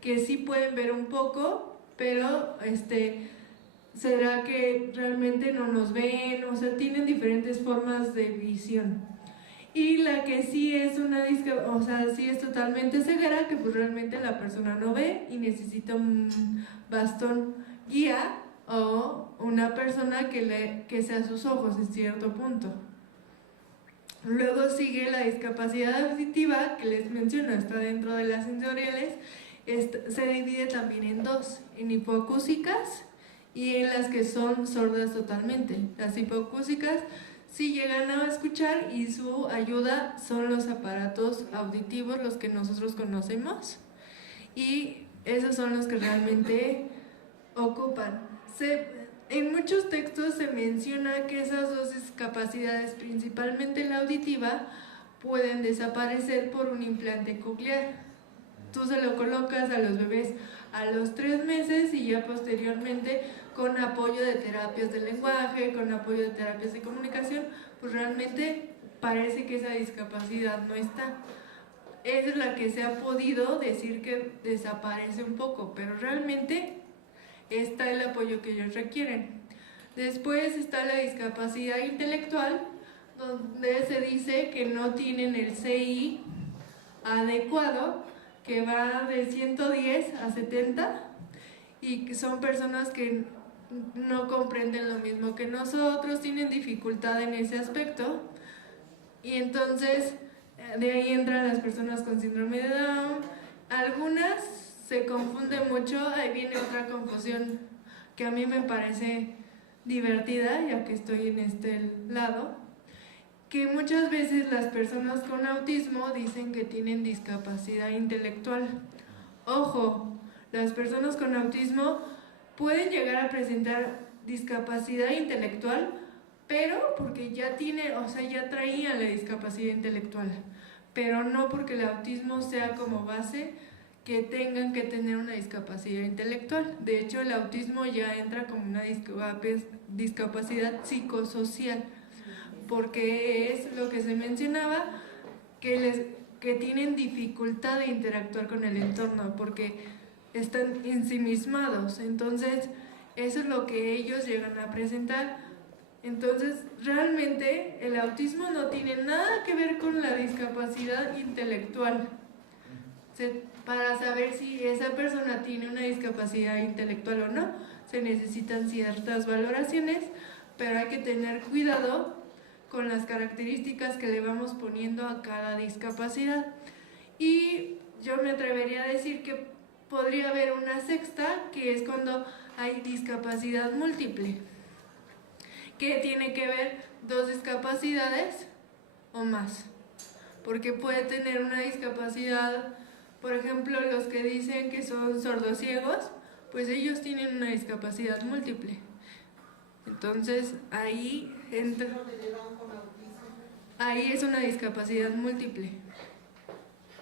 que sí pueden ver un poco, pero será que realmente no nos ven, o sea, tienen diferentes formas de visión. Y la que sí es sí es totalmente ceguera, que pues realmente la persona no ve y necesita un bastón guía o una persona que sea sus ojos en cierto punto. Luego sigue la discapacidad auditiva, que les menciono, está dentro de las sensoriales. Se divide también en 2, en hipoacúsicas y en las que son sordas totalmente. Las hipoacúsicas sí llegan a escuchar y su ayuda son los aparatos auditivos, los que nosotros conocemos, y esos son los que realmente ocupan. En muchos textos se menciona que esas 2 discapacidades, principalmente la auditiva, pueden desaparecer por un implante coclear. Tú se lo colocas a los bebés a los 3 meses y ya posteriormente, con apoyo de terapias del lenguaje, con apoyo de terapias de comunicación, pues realmente parece que esa discapacidad no está. Esa es la que se ha podido decir que desaparece un poco, pero realmente está el apoyo que ellos requieren. Después está la discapacidad intelectual, donde se dice que no tienen el CI adecuado, que va de 110 a 70, y que son personas que no comprenden lo mismo que nosotros, tienen dificultad en ese aspecto, y entonces de ahí entran las personas con síndrome de Down. Algunas se confunden mucho, ahí viene otra confusión que a mí me parece divertida, ya que estoy en este lado, que muchas veces las personas con autismo dicen que tienen discapacidad intelectual. Ojo, las personas con autismo pueden llegar a presentar discapacidad intelectual, pero porque ya traían la discapacidad intelectual, pero no porque el autismo sea como base que tengan que tener una discapacidad intelectual. De hecho, el autismo ya entra como una discapacidad psicosocial, porque es lo que se mencionaba, que tienen dificultad de interactuar con el entorno, porque están ensimismados. Entonces, eso es lo que ellos llegan a presentar. Entonces, realmente el autismo no tiene nada que ver con la discapacidad intelectual. Para saber si esa persona tiene una discapacidad intelectual o no, se necesitan ciertas valoraciones, pero hay que tener cuidado con las características que le vamos poniendo a cada discapacidad. Y yo me atrevería a decir que podría haber una sexta, que es cuando hay discapacidad múltiple, que tiene que ver 2 discapacidades o más, porque puede tener una discapacidad, por ejemplo, los que dicen que son sordociegos, pues ellos tienen una discapacidad múltiple. Entonces ahí entra, ahí es una discapacidad múltiple.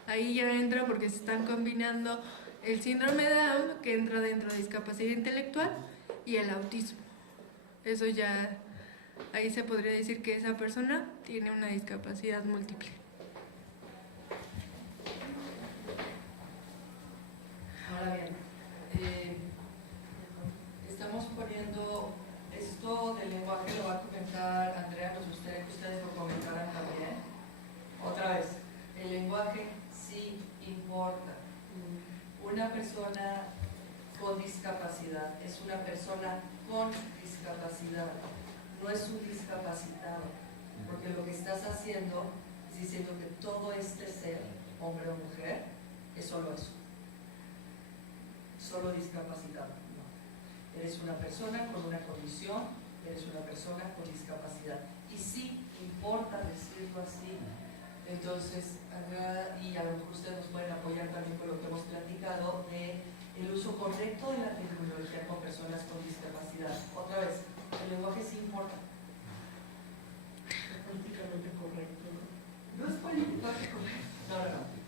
Ahí ya entra porque se están combinando el síndrome de Down, que entra dentro de discapacidad intelectual, y el autismo. Eso ya, ahí se podría decir que esa persona tiene una discapacidad múltiple. Ahora bien, estamos poniendo esto del lenguaje, lo va a comentar Andrea, nos gustaría que ustedes lo comentaran también. Otra vez, el lenguaje sí importa. Una persona con discapacidad es una persona con discapacidad, no es un discapacitado, porque lo que estás haciendo es diciendo que todo este ser, hombre o mujer, es solo eso, solo discapacitado. No. Eres una persona con una condición, eres una persona con discapacidad, y sí importa decirlo así. Entonces, y a lo mejor ustedes nos pueden apoyar también con lo que hemos platicado de el uso correcto de la tecnología con personas con discapacidad. Otra vez, el lenguaje sí importa. Es políticamente correcto, ¿no? No es políticamente correcto. No.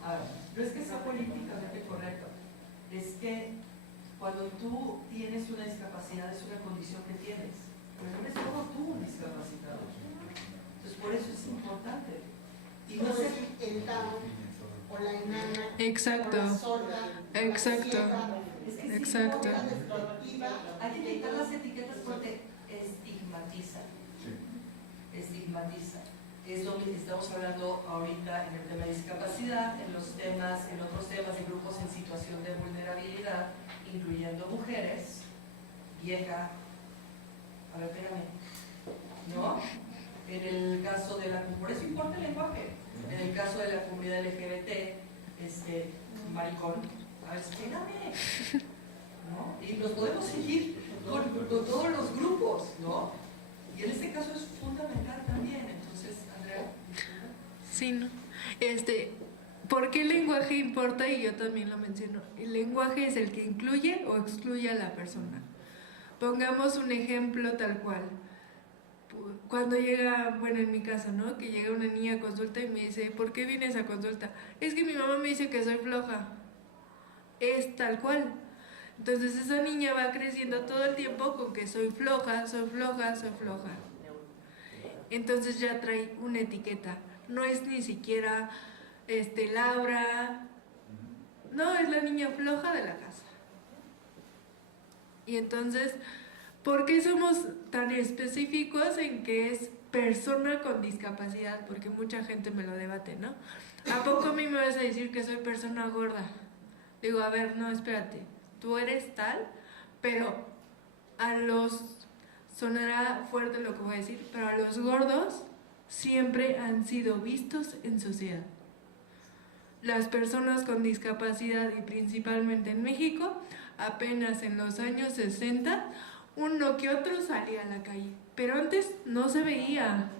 A ver, no es que sea políticamente correcto. Es que cuando tú tienes una discapacidad es una condición que tienes. Pero no eres todo tú un discapacitado. Entonces, por eso es importante. Y no sé el Down o la enana, exacto, o la sorda, exacto, es que exacto. Hay que quitar las etiquetas porque estigmatiza. Estigmatiza. Es lo que estamos hablando ahorita en el tema de discapacidad, en otros temas de grupos en situación de vulnerabilidad, incluyendo mujeres, vieja, a ver, pégame, ¿no? En el caso de por eso importa el lenguaje. En el caso de la comunidad LGBT, maricón, a ver, espérame, ¿no? Y nos podemos seguir con todos los grupos, ¿no? Y en este caso es fundamental también. Entonces, Andrea. Sí, ¿no? ¿Por qué el lenguaje importa? Y yo también lo menciono. El lenguaje es el que incluye o excluye a la persona. Pongamos un ejemplo tal cual. Cuando llega, bueno, en mi caso, ¿no? Que llega una niña a consulta y me dice, ¿por qué vienes a consulta? Es que mi mamá me dice que soy floja. Es tal cual. Entonces esa niña va creciendo todo el tiempo con que soy floja, soy floja, soy floja. Entonces ya trae una etiqueta. No es ni siquiera Laura. No, es la niña floja de la casa. Y entonces, ¿por qué somos tan específicos en que es persona con discapacidad? Porque mucha gente me lo debate, ¿no? ¿A poco a mí me vas a decir que soy persona gorda? Digo, a ver, no, espérate. Tú eres tal, pero sonará fuerte lo que voy a decir, pero a los gordos siempre han sido vistos en sociedad. Las personas con discapacidad, y principalmente en México, apenas en los años 60, uno que otro salía a la calle, pero antes no se veía.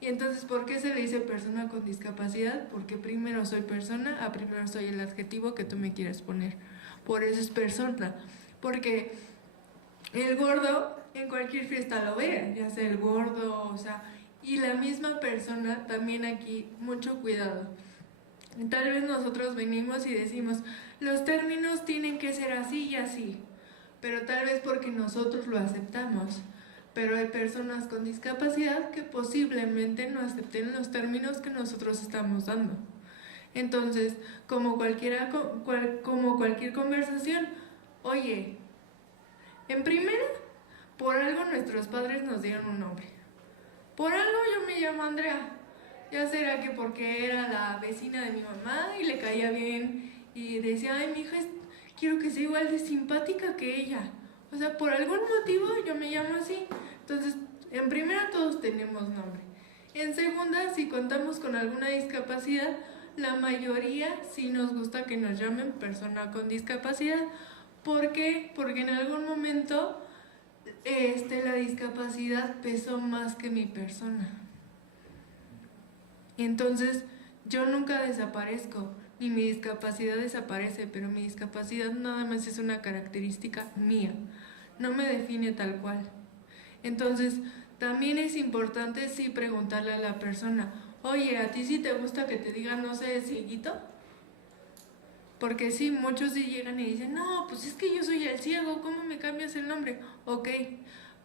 Y entonces, ¿por qué se le dice persona con discapacidad? Porque primero soy persona, primero soy el adjetivo que tú me quieres poner. Por eso es persona. Porque el gordo en cualquier fiesta lo ve, ya sea el gordo, o sea, y la misma persona, también aquí, mucho cuidado. Tal vez nosotros venimos y decimos, los términos tienen que ser así y así, pero tal vez porque nosotros lo aceptamos. Pero hay personas con discapacidad que posiblemente no acepten los términos que nosotros estamos dando. Entonces, como cualquier conversación, oye, en primera, por algo nuestros padres nos dieron un nombre. Por algo yo me llamo Andrea. Ya será que porque era la vecina de mi mamá y le caía bien y decía, ay, mi hija, quiero que sea igual de simpática que ella. O sea, por algún motivo yo me llamo así. Entonces, En primera, todos tenemos nombre. En segunda, si contamos con alguna discapacidad, la mayoría sí nos gusta que nos llamen persona con discapacidad. ¿Por qué? Porque en algún momento la discapacidad pesó más que mi persona. Entonces, yo nunca desaparezco, ni mi discapacidad desaparece, pero mi discapacidad nada más es una característica mía, no me define tal cual. Entonces, también es importante sí preguntarle a la persona, oye, ¿a ti sí te gusta que te digan, no sé, cieguito? Porque sí, muchos sí llegan y dicen, no, pues es que yo soy el ciego, ¿cómo me cambias el nombre? Ok,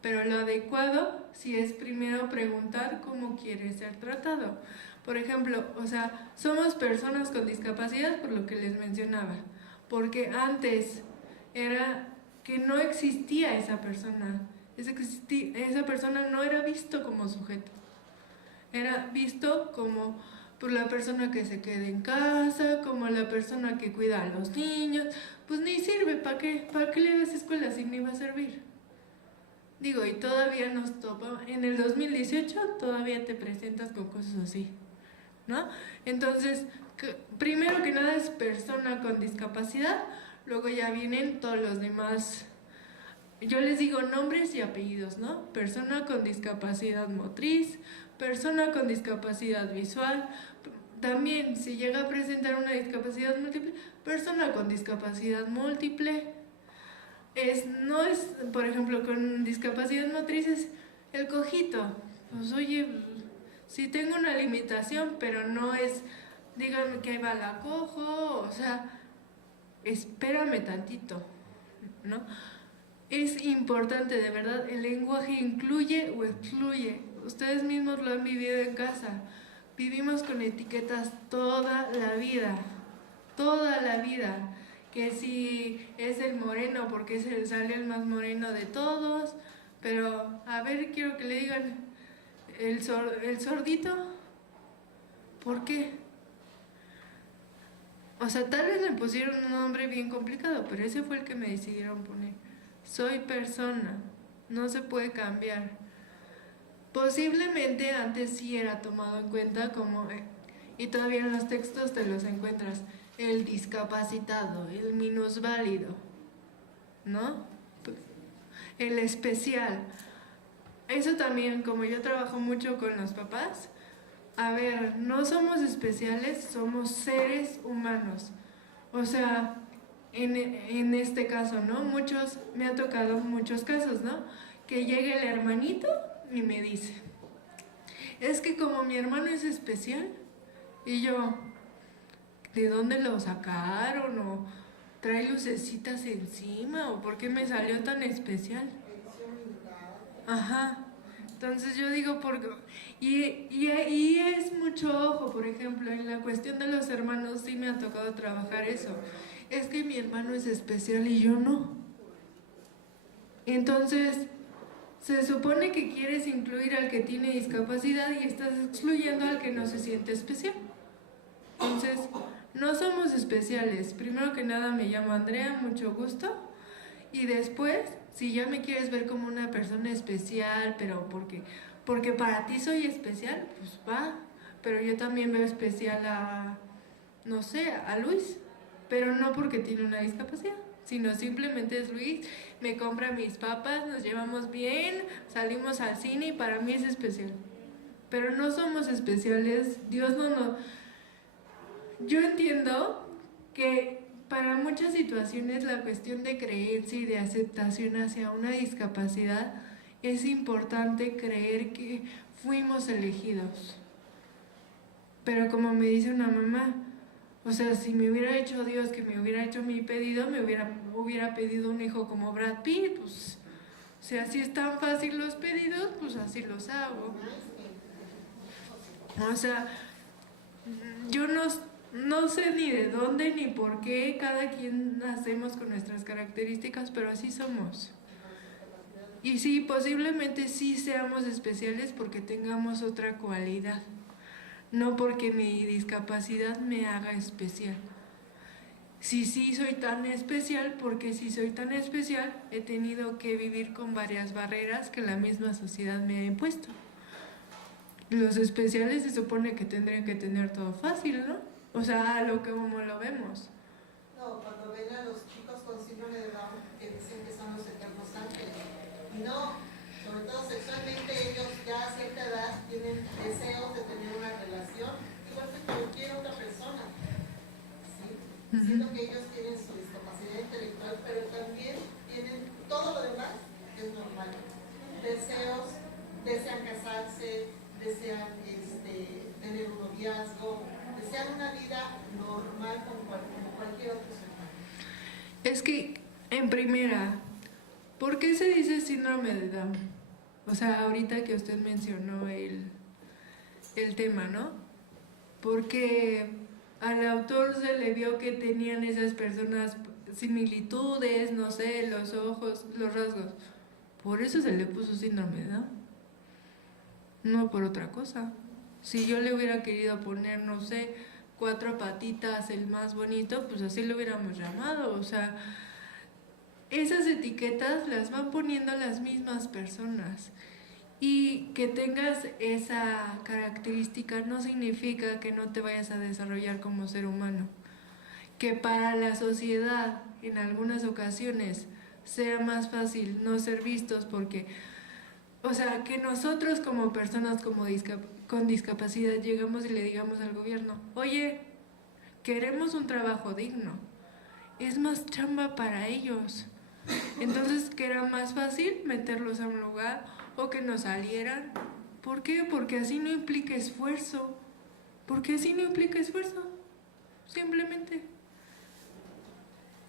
pero lo adecuado sí es primero preguntar cómo quieres ser tratado. Por ejemplo, o sea, somos personas con discapacidad por lo que les mencionaba, porque antes era que no existía esa persona, esa persona no era visto como sujeto, era visto como por la persona que se queda en casa, como la persona que cuida a los niños, pues ni sirve, ¿para qué le das escuela si ni va a servir? Digo, y todavía nos topa, en el 2018 todavía te presentas con cosas así, ¿no? Entonces, primero que nada es persona con discapacidad, luego ya vienen todos los demás, yo les digo nombres y apellidos, ¿no? Persona con discapacidad motriz, persona con discapacidad visual, también si llega a presentar una discapacidad múltiple, persona con discapacidad múltiple, no es, por ejemplo, con discapacidad motriz es el cojito, pues oye, sí tengo una limitación, pero no es, díganme que ahí va la cojo, o sea, espérame tantito, ¿no? Es importante, de verdad, el lenguaje incluye o excluye. Ustedes mismos lo han vivido en casa. Vivimos con etiquetas toda la vida. Que si es el moreno, porque sale el más moreno de todos. Pero, a ver, quiero que le digan, el sordito, ¿por qué? O sea, tal vez le pusieron un nombre bien complicado, pero ese fue el que me decidieron poner. Soy persona, no se puede cambiar. Posiblemente antes sí era tomado en cuenta como, y todavía en los textos te los encuentras, el discapacitado, el minusválido, ¿no? El especial. Eso también, como yo trabajo mucho con los papás, a ver, no somos especiales, somos seres humanos. O sea, en este caso, ¿no? Me ha tocado muchos casos, ¿no? Que llegue el hermanito y me dice, es que como mi hermano es especial, y yo, ¿de dónde lo sacaron? ¿O trae lucecitas encima? ¿O por qué me salió tan especial? Ajá. Entonces yo digo, y es mucho ojo, por ejemplo, en la cuestión de los hermanos sí me ha tocado trabajar eso. Es que mi hermano es especial y yo no. Entonces, se supone que quieres incluir al que tiene discapacidad y estás excluyendo al que no se siente especial. Entonces, no somos especiales. Primero que nada me llamo Andrea, mucho gusto. Y después, si ya me quieres ver como una persona especial, pero porque para ti soy especial, pues va. Pero yo también veo especial no sé, a Luis. Pero no porque tiene una discapacidad, sino simplemente es Luis, me compra mis papas, nos llevamos bien, salimos al cine y para mí es especial. Pero no somos especiales, Dios no nos... Yo entiendo que para muchas situaciones la cuestión de creencia y de aceptación hacia una discapacidad es importante creer que fuimos elegidos. Pero como me dice una mamá, o sea, si me hubiera hecho Dios que me hubiera hecho mi pedido, me hubiera pedido un hijo como Brad Pitt, pues, o sea, si es tan fácil los pedidos, pues así los hago. O sea, yo no sé ni de dónde ni por qué cada quien nacemos con nuestras características, pero así somos. Y sí, posiblemente sí seamos especiales porque tengamos otra cualidad. No porque mi discapacidad me haga especial. si sí soy tan especial, porque si soy tan especial he tenido que vivir con varias barreras que la misma sociedad me ha impuesto. Los especiales se supone que tendrían que tener todo fácil, ¿no? O sea, lo que como lo vemos. No, cuando ven a los chicos con síndrome de Down, que dicen que son los eternos ángeles. Y no, sobre todo sexualmente, ellos ya a cierta edad tienen deseos de tener una relación, igual que cualquier otra persona. ¿Sí? Siendo que ellos tienen su discapacidad intelectual, pero también tienen todo lo demás, que es normal. Deseos, desean casarse, desean tener un noviazgo, desean una vida normal como cualquier otro ser humano. Es que, en primera, ¿por qué se dice síndrome de Down? O sea, ahorita que usted mencionó el tema, ¿no? Porque al autor se le vio que tenían esas personas similitudes, no sé, los ojos, los rasgos. Por eso se le puso síndrome de Down. No por otra cosa. Si yo le hubiera querido poner, no sé, 4 patitas, el más bonito, pues así lo hubiéramos llamado. O sea, esas etiquetas las van poniendo las mismas personas. Y que tengas esa característica no significa que no te vayas a desarrollar como ser humano. Que para la sociedad, en algunas ocasiones, sea más fácil no ser vistos porque... O sea, que nosotros como personas con discapacidad llegamos y le digamos al gobierno, oye, queremos un trabajo digno, es más chamba para ellos. Entonces, que era más fácil meterlos a un lugar o que nos salieran. ¿Por qué? Porque así no implica esfuerzo. Porque así no implica esfuerzo. Simplemente.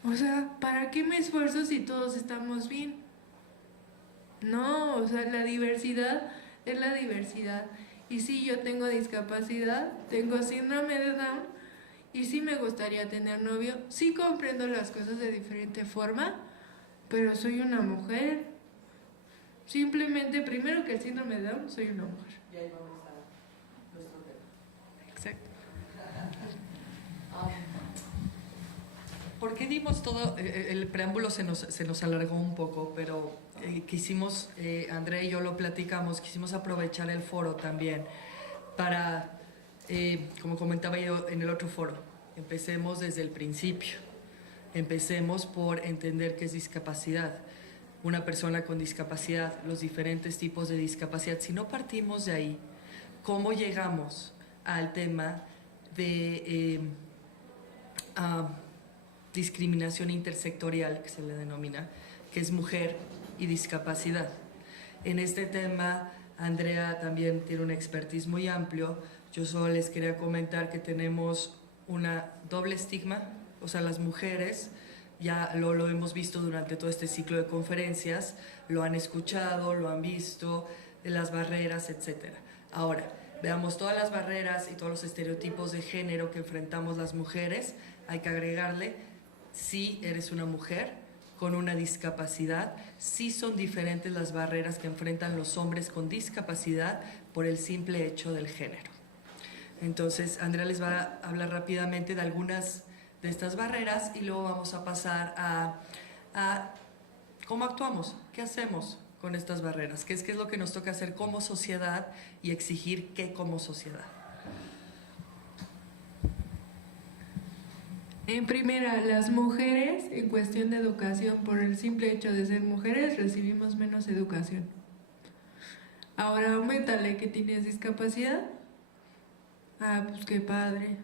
O sea, ¿para qué me esfuerzo si todos estamos bien? No, o sea, la diversidad es la diversidad. Y sí, yo tengo discapacidad, tengo síndrome de Down, y sí me gustaría tener novio. Sí comprendo las cosas de diferente forma, pero soy una mujer. Simplemente, primero que el síndrome de Down, soy una mujer. Y ahí vamos a nuestro tema. Exacto. ¿Por qué dimos todo? El preámbulo se nos alargó un poco, pero quisimos, Andrea y yo lo platicamos, quisimos aprovechar el foro también para, como comentaba yo en el otro foro, empecemos desde el principio. Empecemos por entender qué es discapacidad. Una persona con discapacidad, los diferentes tipos de discapacidad. Si no partimos de ahí, ¿cómo llegamos al tema de discriminación intersectorial, que se le denomina, que es mujer y discapacidad? En este tema, Andrea también tiene un expertise muy amplio. Yo solo les quería comentar que tenemos una doble estigma, o sea, las mujeres, ya lo hemos visto durante todo este ciclo de conferencias, lo han escuchado, lo han visto, de las barreras, etc. Ahora, veamos todas las barreras y todos los estereotipos de género que enfrentamos las mujeres. Hay que agregarle, si eres una mujer con una discapacidad, sí son diferentes las barreras que enfrentan los hombres con discapacidad por el simple hecho del género. Entonces, Andrea les va a hablar rápidamente de algunas de estas barreras y luego vamos a pasar a cómo actuamos, qué hacemos con estas barreras, qué es lo que nos toca hacer como sociedad y exigir qué como sociedad. En primera, las mujeres, en cuestión de educación, por el simple hecho de ser mujeres, recibimos menos educación. Ahora, aumentale que tienes discapacidad. Ah, pues qué padre.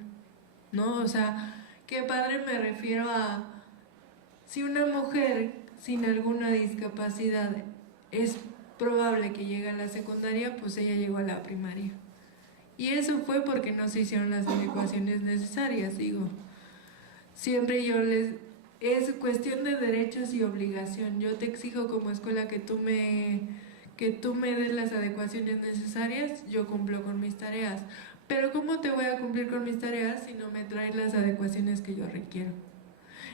No, o sea, qué padre me refiero a... Si una mujer sin alguna discapacidad es probable que llegue a la secundaria, pues ella llegó a la primaria. Y eso fue porque no se hicieron las adecuaciones necesarias, digo. Siempre yo les... Es cuestión de derechos y obligación. Yo te exijo como escuela que tú me des las adecuaciones necesarias, yo cumplo con mis tareas. Pero ¿cómo te voy a cumplir con mis tareas si no me traes las adecuaciones que yo requiero?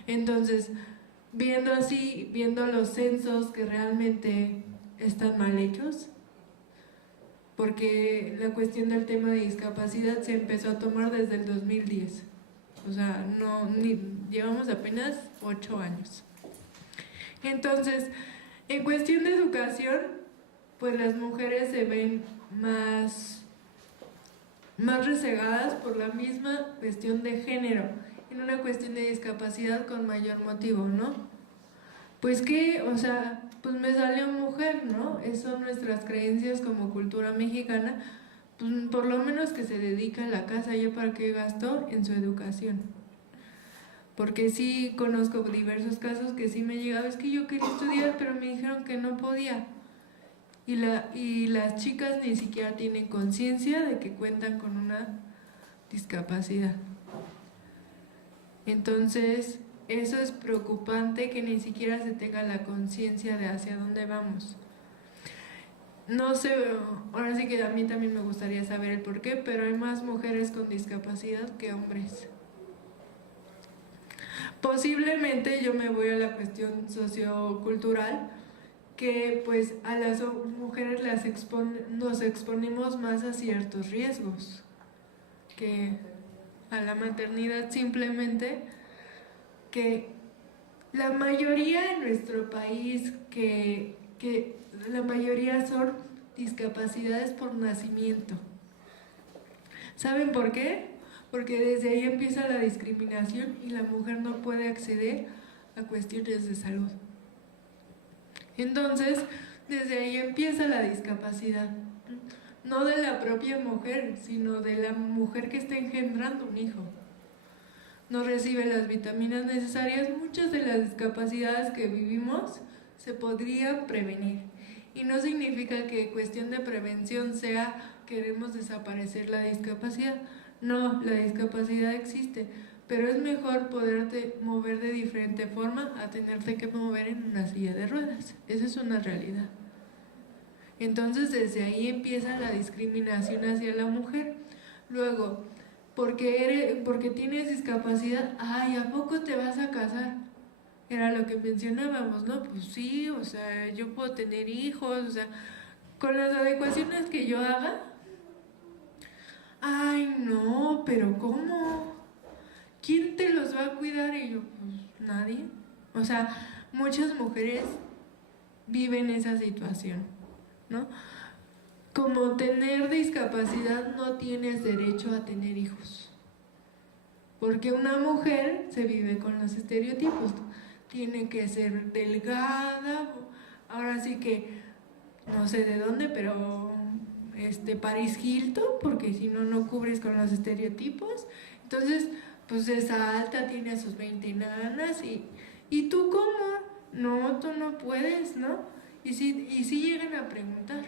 Entonces, viendo así, viendo los censos que realmente están mal hechos, porque la cuestión del tema de discapacidad se empezó a tomar desde el 2010. o sea, llevamos apenas 8 años. Entonces, en cuestión de educación, pues las mujeres se ven más rezagadas por la misma cuestión de género, en una cuestión de discapacidad con mayor motivo, ¿no? Pues que, o sea, pues me salió mujer, ¿no? Esas son nuestras creencias como cultura mexicana, pues por lo menos que se dedica a la casa, ¿ya para qué gastó en su educación? Porque sí conozco diversos casos que sí me he llegado, es que yo quería estudiar, pero me dijeron que no podía. Y las chicas ni siquiera tienen conciencia de que cuentan con una discapacidad. Entonces, eso es preocupante, que ni siquiera se tenga la conciencia de hacia dónde vamos. No sé, ahora sí que a mí también me gustaría saber el por qué, pero hay más mujeres con discapacidad que hombres. Posiblemente yo me voy a la cuestión sociocultural, que pues a las mujeres nos exponemos más a ciertos riesgos que a la maternidad, simplemente que la mayoría en nuestro país, que la mayoría son discapacidades por nacimiento. ¿Saben por qué? Porque desde ahí empieza la discriminación y la mujer no puede acceder a cuestiones de salud. Entonces, desde ahí empieza la discapacidad, no de la propia mujer, sino de la mujer que está engendrando un hijo. No recibe las vitaminas necesarias, muchas de las discapacidades que vivimos se podría prevenir. Y no significa que cuestión de prevención sea queremos desaparecer la discapacidad. No, la discapacidad existe, pero es mejor poderte mover de diferente forma a tenerte que mover en una silla de ruedas. Esa es una realidad. Entonces desde ahí empieza la discriminación hacia la mujer. Luego, porque tienes discapacidad, ay, ¿a poco te vas a casar? Era lo que mencionábamos, ¿no? Pues sí, o sea, yo puedo tener hijos, o sea, con las adecuaciones que yo haga. Ay, no, pero ¿cómo? ¿Quién te los va a cuidar? Y yo, pues nadie. O sea, muchas mujeres viven esa situación, ¿no? Como tener discapacidad no tienes derecho a tener hijos. Porque una mujer se vive con los estereotipos. Tiene que ser delgada, ahora sí que no sé de dónde, pero Paris Hilton, porque si no, no cubres con los estereotipos. Entonces, pues es alta, tiene sus 20 nanas ¿y tú cómo? No, tú no puedes, ¿no? Y si llegan a preguntar,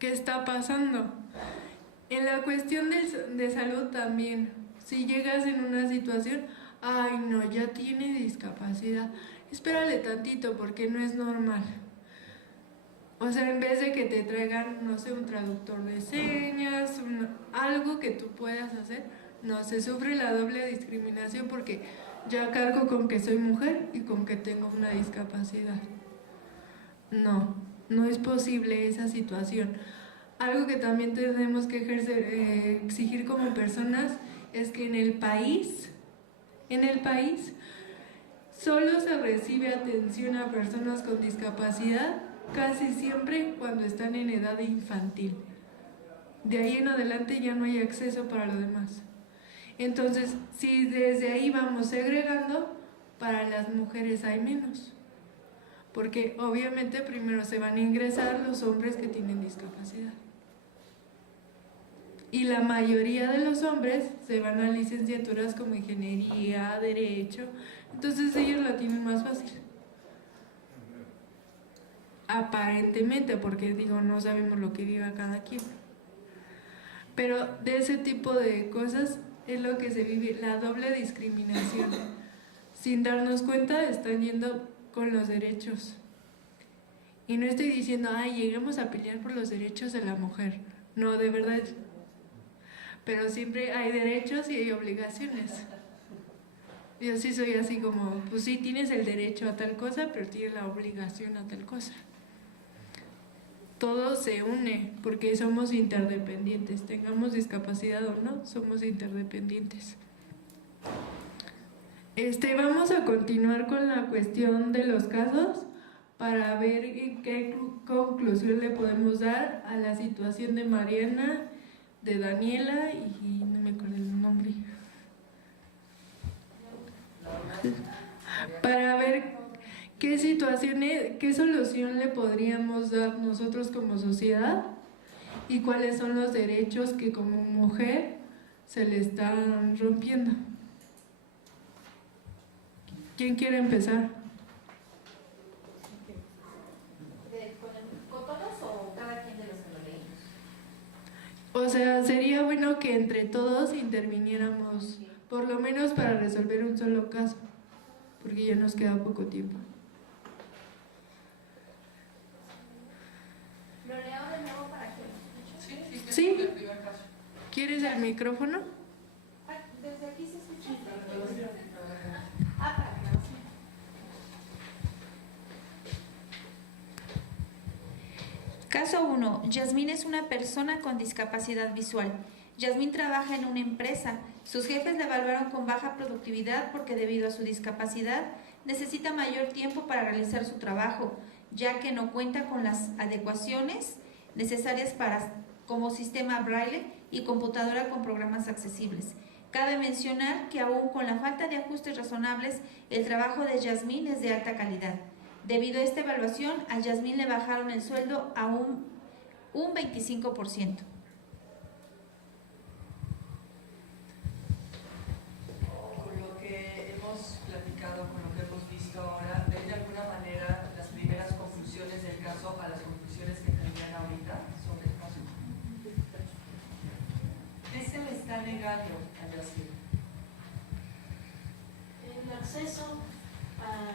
¿qué está pasando? En la cuestión de salud también, si llegas en una situación, ay no, ya tiene discapacidad, espérale tantito porque no es normal. O sea, en vez de que te traigan, no sé, un traductor de señas, algo que tú puedas hacer, no, se sufre la doble discriminación porque ya cargo con que soy mujer y con que tengo una discapacidad. No, no es posible esa situación. Algo que también tenemos que exigir como personas es que en el país, solo se recibe atención a personas con discapacidad casi siempre cuando están en edad infantil. De ahí en adelante ya no hay acceso para lo demás. Entonces, si desde ahí vamos segregando, para las mujeres hay menos. Porque obviamente primero se van a ingresar los hombres que tienen discapacidad. Y la mayoría de los hombres se van a licenciaturas como ingeniería, derecho, entonces ellos la tienen más fácil. Aparentemente, porque digo, no sabemos lo que viva cada quien. Pero de ese tipo de cosas es lo que se vive, la doble discriminación. Sin darnos cuenta, están yendo con los derechos. Y no estoy diciendo, ay, lleguemos a pelear por los derechos de la mujer. No, de verdad. Pero siempre hay derechos y hay obligaciones. Yo sí soy así como, pues sí, tienes el derecho a tal cosa, pero tienes la obligación a tal cosa. todo se une, porque somos interdependientes, tengamos discapacidad o no, somos interdependientes. Vamos a continuar con la cuestión de los casos para ver qué conclusión le podemos dar a la situación de Mariana, de Daniela y no me acuerdo el nombre. Para ver qué situaciones, qué solución le podríamos dar nosotros como sociedad y cuáles son los derechos que como mujer se le están rompiendo. ¿Quién quiere empezar? ¿Con todos o cada quien de los que lo leímos? O sea, sería bueno que entre todos interviniéramos, por lo menos para resolver un solo caso, porque ya nos queda poco tiempo. ¿Lo leo de nuevo para que lo escuchen? ¿Sí? ¿Quieres el micrófono? Desde aquí se escucha. Caso 1. Yasmín es una persona con discapacidad visual. Yasmín trabaja en una empresa. Sus jefes la evaluaron con baja productividad porque debido a su discapacidad necesita mayor tiempo para realizar su trabajo, ya que no cuenta con las adecuaciones necesarias como sistema braille y computadora con programas accesibles. Cabe mencionar que aún con la falta de ajustes razonables, el trabajo de Yasmín es de alta calidad. Debido a esta evaluación, a Yasmín le bajaron el sueldo a un 25%. Con lo que hemos platicado, con lo que hemos visto ahora, ¿ven de alguna manera las primeras conclusiones del caso a las conclusiones que tendrían ahorita sobre el caso? ¿Qué se le está negando a Yasmín? El acceso a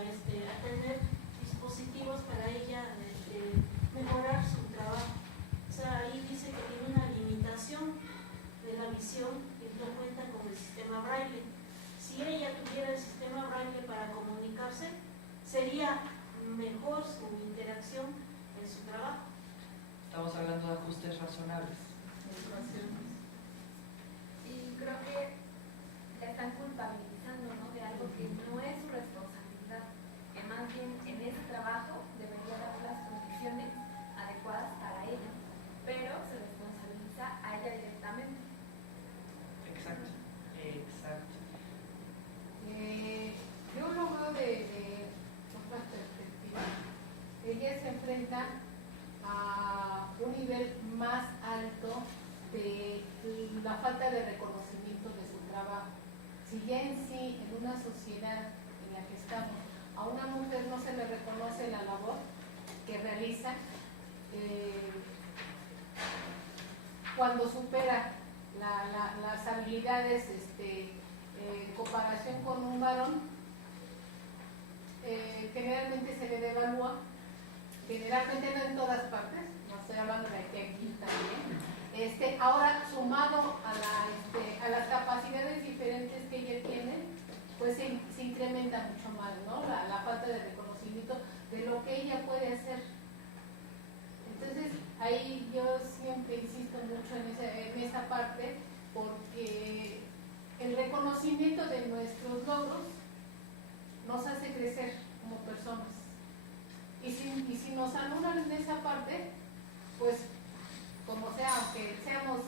tener dispositivos para ella mejorar su trabajo. O sea, ahí dice que tiene una limitación de la visión que no cuenta con el sistema braille. Si ella tuviera el sistema braille para comunicarse, sería mejor su interacción en su trabajo. Estamos hablando de ajustes razonables. Y creo que la están culpabilizando, ¿no?, de algo que no es su responsabilidad, que más bien en ese trabajo debería dar las condiciones adecuadas para ella, pero se responsabiliza a ella directamente. Exacto, exacto. Yo lo veo de otra perspectiva. Ella se enfrenta a un nivel más alto de la falta de reconocimiento de su trabajo. Si ya en sí, en una sociedad en la que estamos, a una mujer no se le reconoce la labor que realiza, cuando supera las habilidades en comparación con un varón, generalmente se le devalúa, generalmente no en todas partes, no estoy hablando de aquí también. Ahora, sumado a las capacidades diferentes que ella tiene, pues se incrementa mucho más, ¿no?, la falta de reconocimiento de lo que ella puede hacer. Entonces, ahí yo siempre insisto mucho en esa parte, porque el reconocimiento de nuestros logros nos hace crecer como personas. Y si nos anulan en esa parte, pues como sea, aunque seamos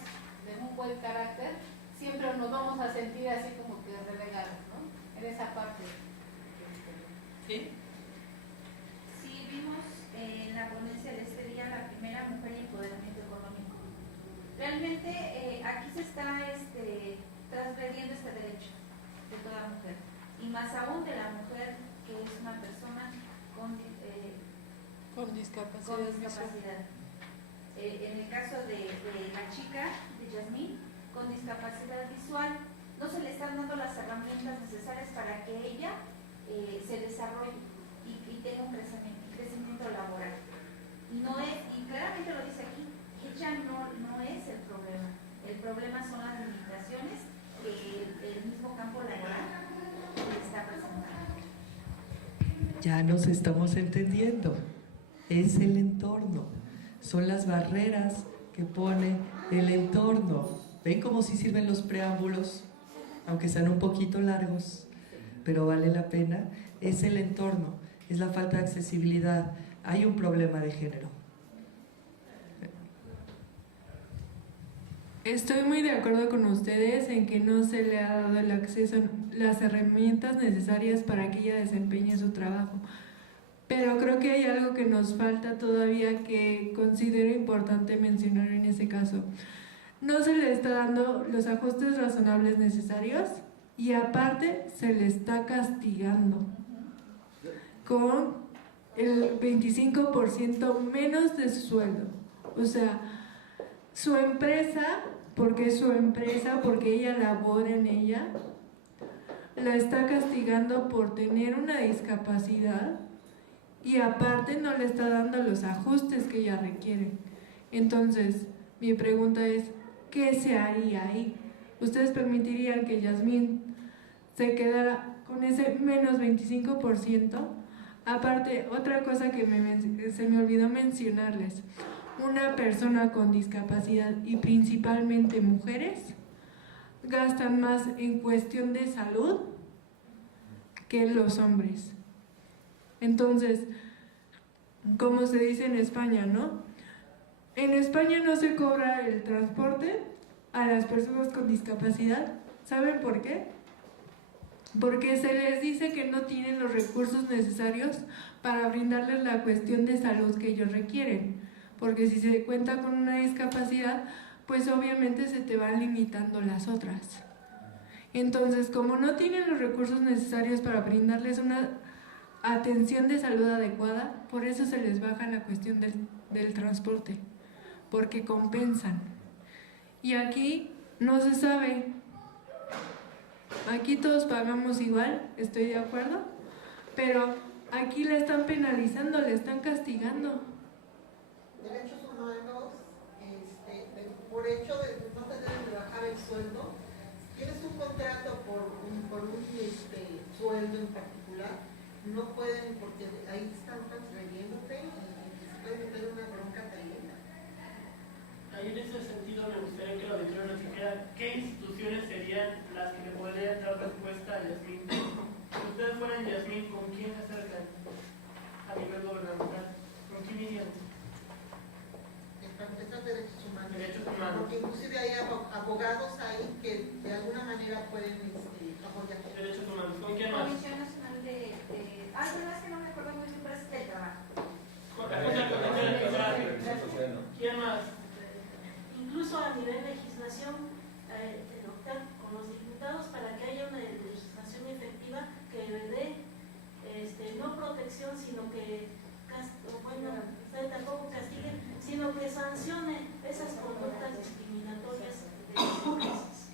de un buen carácter, siempre nos vamos a sentir así como que relegados, ¿no?, en esa parte. ¿Sí? Sí, vimos en la ponencia de este día la primera mujer y empoderamiento económico. Realmente aquí se está transgrediendo este derecho de toda mujer, y más aún de la mujer que es una persona con discapacidad. En el caso de la chica, de Yasmín, con discapacidad visual, no se le están dando las herramientas necesarias para que ella se desarrolle y tenga un crecimiento laboral. Y claramente lo dice aquí, ella no es el problema son las limitaciones que el mismo campo laboral le está presentando. Ya nos estamos entendiendo, es el entorno. son las barreras que pone el entorno. ¿Ven cómo sí sirven los preámbulos? Aunque sean un poquito largos, pero vale la pena. Es el entorno, es la falta de accesibilidad. Hay un problema de género. Estoy muy de acuerdo con ustedes en que no se le ha dado el acceso a las herramientas necesarias para que ella desempeñe su trabajo. Pero creo que hay algo que nos falta todavía que considero importante mencionar en ese caso. No se le está dando los ajustes razonables necesarios y aparte se le está castigando con el 25% menos de su sueldo. O sea, su empresa, porque es su empresa, porque ella labora en ella, la está castigando por tener una discapacidad y aparte no le está dando los ajustes que ella requiere. Entonces, mi pregunta es, ¿qué se haría ahí? ¿Ustedes permitirían que Yasmín se quedara con ese menos 25%? Aparte, otra cosa que se me olvidó mencionarles, una persona con discapacidad y principalmente mujeres gastan más en cuestión de salud que los hombres. Entonces, como se dice en España, ¿no? En España no se cobra el transporte a las personas con discapacidad. ¿Saben por qué? Porque se les dice que no tienen los recursos necesarios para brindarles la cuestión de salud que ellos requieren. Porque si se cuenta con una discapacidad, pues obviamente se te van limitando las otras. Entonces, como no tienen los recursos necesarios para brindarles una atención de salud adecuada, por eso se les baja la cuestión del transporte, porque compensan. Y aquí no se sabe. Aquí todos pagamos igual, estoy de acuerdo, pero aquí la están penalizando, la están castigando. Derechos humanos, por hecho de no tener que bajar el sueldo, tienes un contrato por un sueldo en particular, no pueden, porque ahí están transgrediéndote y se puede meter una bronca tremenda. Ahí en ese sentido me gustaría que la auditoría nos dijera qué instituciones serían las que le podrían dar respuesta a Yasmín. Si ustedes fueran Yasmín, ¿con quién se acercan a nivel gubernamental? ¿Con quién irían? Para empezar, derechos humanos. Derechos humanos. Porque inclusive hay abogados ahí que de alguna manera pueden apoyar. Derechos humanos. ¿Con quién más? Comisión Nacional de la verdad es que no me acuerdo muy bien, pero es del trabajo. ¿Quién más? Incluso a nivel de legislación, optar con los diputados para que haya una legislación efectiva que dé no protección, sino que tampoco castigue, sino que sancione esas conductas discriminatorias de las empresas.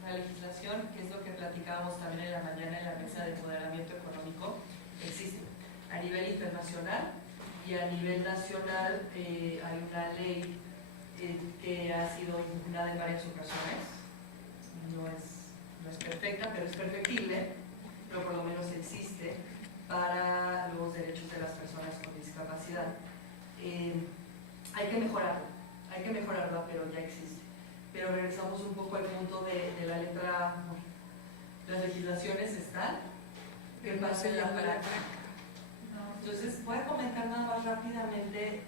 La legislación, que es lo que platicábamos también en la mañana en la mesa de empoderamiento económico, existe a nivel internacional y a nivel nacional. Hay una ley que ha sido impugnada en varias ocasiones. No es perfecta, pero es perfectible, pero por lo menos existe para los derechos de las personas con discapacidad. Hay que mejorarla, pero ya existe. Pero regresamos un poco al punto de la letra. Las legislaciones están, ¿qué pasa en la práctica? Entonces voy a comentar nada más rápidamente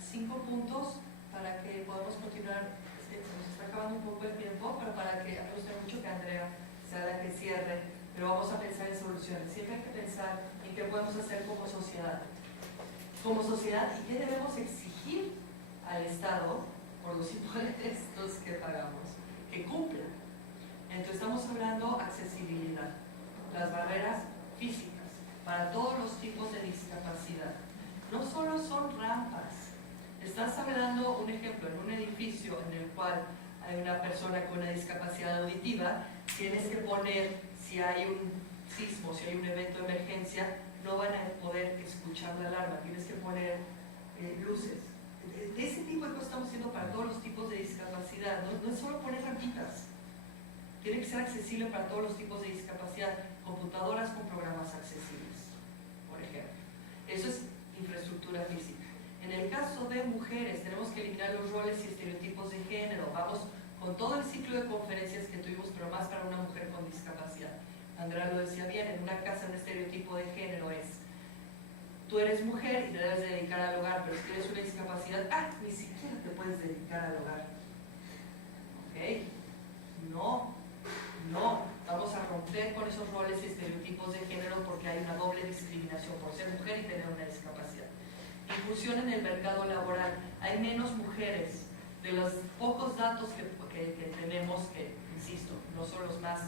5 puntos para que podamos continuar. Se nos está acabando un poco el tiempo, pero para que me gusta mucho que Andrea sea la que cierre, pero vamos a pensar en soluciones. Siempre hay que pensar en qué podemos hacer como sociedad y qué debemos exigir al Estado por los impuestos que pagamos, que cumplan. Entonces estamos hablando accesibilidad, las barreras físicas para todos los tipos de discapacidad. No solo son rampas, estás hablando, un ejemplo, en un edificio en el cual hay una persona con una discapacidad auditiva, tienes que poner, si hay un sismo, si hay un evento de emergencia, no van a poder escuchar la alarma, tienes que poner luces. De ese tipo de cosas estamos haciendo para todos los tipos de discapacidad. No es solo poner rampitas, tiene que ser accesible para todos los tipos de discapacidad. Computadoras con programas accesibles, por ejemplo. Eso es infraestructura física. En el caso de mujeres, tenemos que eliminar los roles y estereotipos de género. Vamos con todo el ciclo de conferencias que tuvimos, pero más para una mujer con discapacidad. Andrea lo decía bien, en una casa un estereotipo de género es: tú eres mujer y te debes dedicar al hogar, pero si tienes una discapacidad, ni siquiera te puedes dedicar al hogar. ¿Ok? No, vamos a romper con esos roles y estereotipos de género porque hay una doble discriminación por ser mujer y tener una discapacidad. Inclusión en el mercado laboral. Hay menos mujeres. De los pocos datos que tenemos, que insisto, no son los más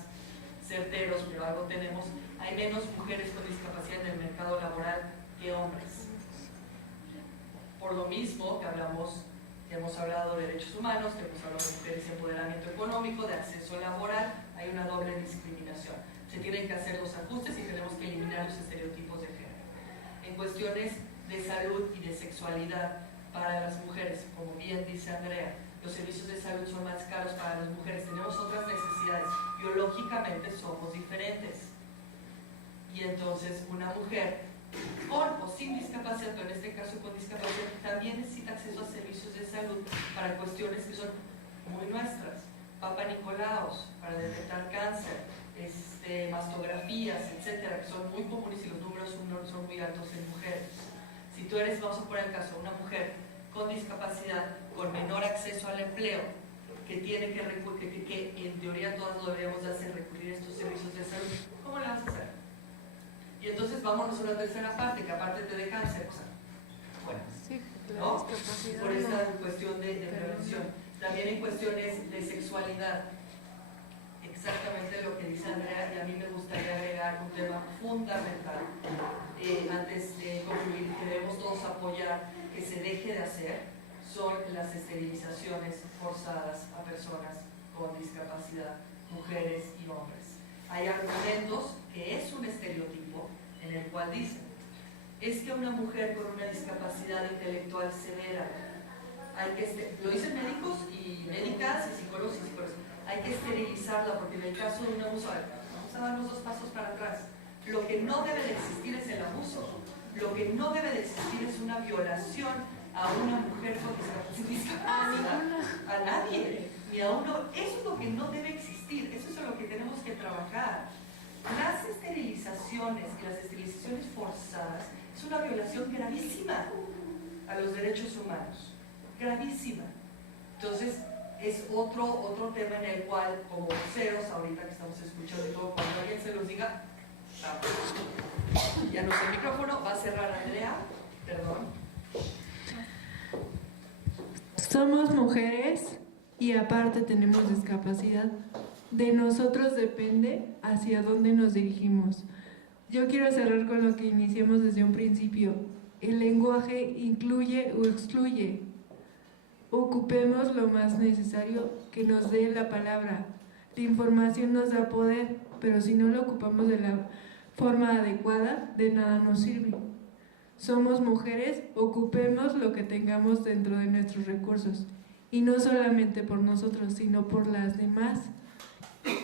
certeros, pero algo tenemos, hay menos mujeres con discapacidad en el mercado laboral que hombres. Por lo mismo que hemos hablado de derechos humanos, que hemos hablado de mujeres y empoderamiento económico, de acceso laboral, hay una doble discriminación. Se tienen que hacer los ajustes y tenemos que eliminar los estereotipos de género. En cuestiones de salud y de sexualidad para las mujeres, como bien dice Andrea, los servicios de salud son más caros para las mujeres, tenemos otras necesidades, biológicamente somos diferentes. Y entonces una mujer con o sin discapacidad, pero en este caso con discapacidad, también necesita acceso a servicios de salud para cuestiones que son muy nuestras. Papa Nicolaos, para detectar cáncer, mastografías, etcétera, que son muy comunes y los números son muy altos en mujeres. Si tú eres, vamos a poner el caso, una mujer con discapacidad, con menor acceso al empleo, que tiene que en teoría todas lo deberíamos de hacer, recurrir a estos servicios de salud, ¿cómo le vas a hacer? Y entonces vámonos a la tercera parte, que aparte te de cáncer, bueno, Sí, ¿no? Por esta cuestión de prevención. También en cuestiones de sexualidad, exactamente lo que dice Andrea, y a mí me gustaría agregar un tema fundamental. Antes de concluir, que debemos todos apoyar que se deje de hacer, son las esterilizaciones forzadas a personas con discapacidad, mujeres y hombres. Hay argumentos que es un estereotipo en el cual dicen: es que una mujer con una discapacidad intelectual severa, lo dicen médicos y médicas y psicólogos y psicólogos, hay que esterilizarla porque en el caso de un abuso, vamos a dar los 2 pasos para atrás. Lo que no debe de existir es el abuso. Lo que no debe de existir es una violación a una mujer con discapacidad. A nadie, ni a uno. Eso es lo que no debe existir. Eso es lo que tenemos que trabajar. Las esterilizaciones y las esterilizaciones forzadas es una violación gravísima a los derechos humanos. Gravísima. Entonces, es otro tema en el cual, como voceros, ahorita que estamos escuchando todo, cuando alguien se los diga, ya no sé, el micrófono va a cerrar Andrea, perdón. Somos mujeres y aparte tenemos discapacidad. De nosotros depende hacia dónde nos dirigimos. Yo quiero cerrar con lo que iniciamos desde un principio. El lenguaje incluye o excluye. Ocupemos lo más necesario que nos dé la palabra. La información nos da poder, pero si no lo ocupamos de la forma adecuada, de nada nos sirve. Somos mujeres, ocupemos lo que tengamos dentro de nuestros recursos. Y no solamente por nosotros, sino por las demás,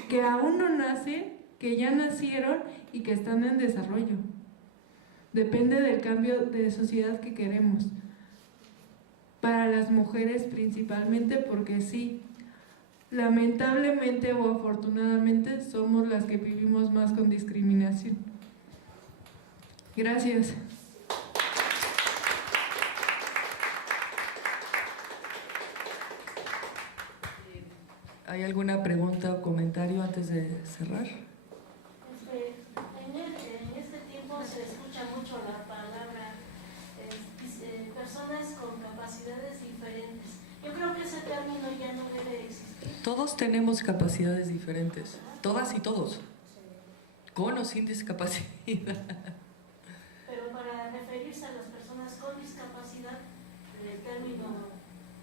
que aún no nacen, que ya nacieron y que están en desarrollo. Depende del cambio de sociedad que queremos. Para las mujeres principalmente, porque sí, lamentablemente o afortunadamente somos las que vivimos más con discriminación. Gracias. ¿Hay alguna pregunta o comentario antes de cerrar? En este tiempo se escucha mucho la palabra personas con capacidades diferentes. Yo creo que ese término ya no debe existir. Todos tenemos capacidades diferentes, todas y todos, con o sin discapacidad. Pero para referirse a las personas con discapacidad, el término,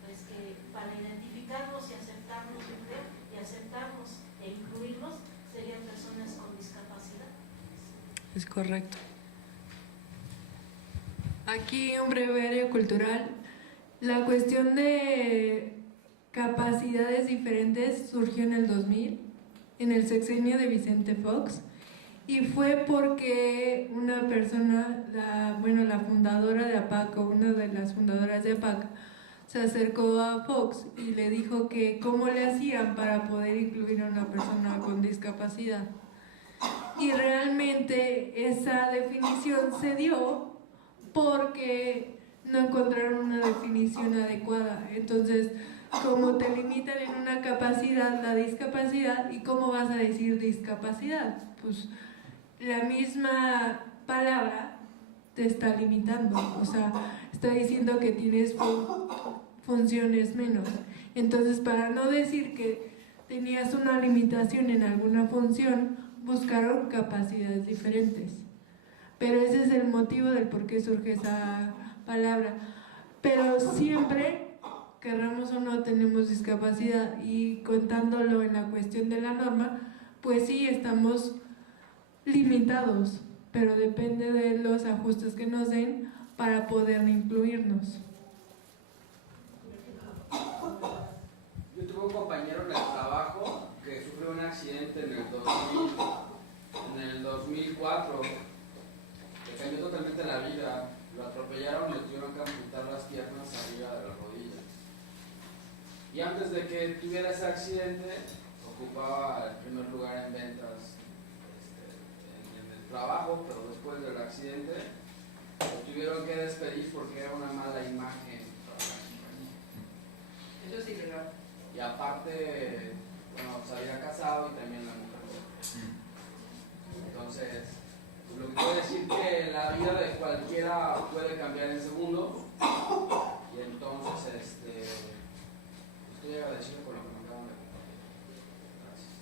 pues que para identificarlos y aceptarlos, yo creo, y aceptarlos e incluirlos, serían personas con discapacidad. Es correcto. Aquí un breviario cultural. La cuestión de capacidades diferentes surgió en el 2000, en el sexenio de Vicente Fox, Y fue porque una persona, la fundadora de APAC, o una de las fundadoras de APAC, se acercó a Fox y le dijo que cómo le hacían para poder incluir a una persona con discapacidad. Y realmente esa definición se dio porque no encontraron una definición adecuada. Entonces, como te limitan en una capacidad, la discapacidad, ¿y cómo vas a decir discapacidad? Pues la misma palabra te está limitando, o sea, está diciendo que tienes funciones menos. Entonces, para no decir que tenías una limitación en alguna función, buscaron capacidades diferentes. Pero ese es el motivo del por qué surge esa palabra. Pero siempre, querramos o no, tenemos discapacidad, y contándolo en la cuestión de la norma, pues sí, estamos limitados, pero depende de los ajustes que nos den para poder incluirnos. Yo tuve un compañero en el trabajo que sufrió un accidente en el 2004, le cambió totalmente la vida, lo atropellaron y le tuvieron que amputar las piernas arriba de las rodillas. Y antes de que tuviera ese accidente, ocupaba el primer lugar en ventas en el trabajo, pero después del accidente lo tuvieron que despedir porque era una mala imagen. Eso es ilegal. Y aparte, bueno, se había casado y también la mujer. Entonces, pues lo que quiere decir que la vida de cualquiera puede cambiar en segundo. Y entonces, estoy agradecido por lo que me acaban de compartir. Gracias.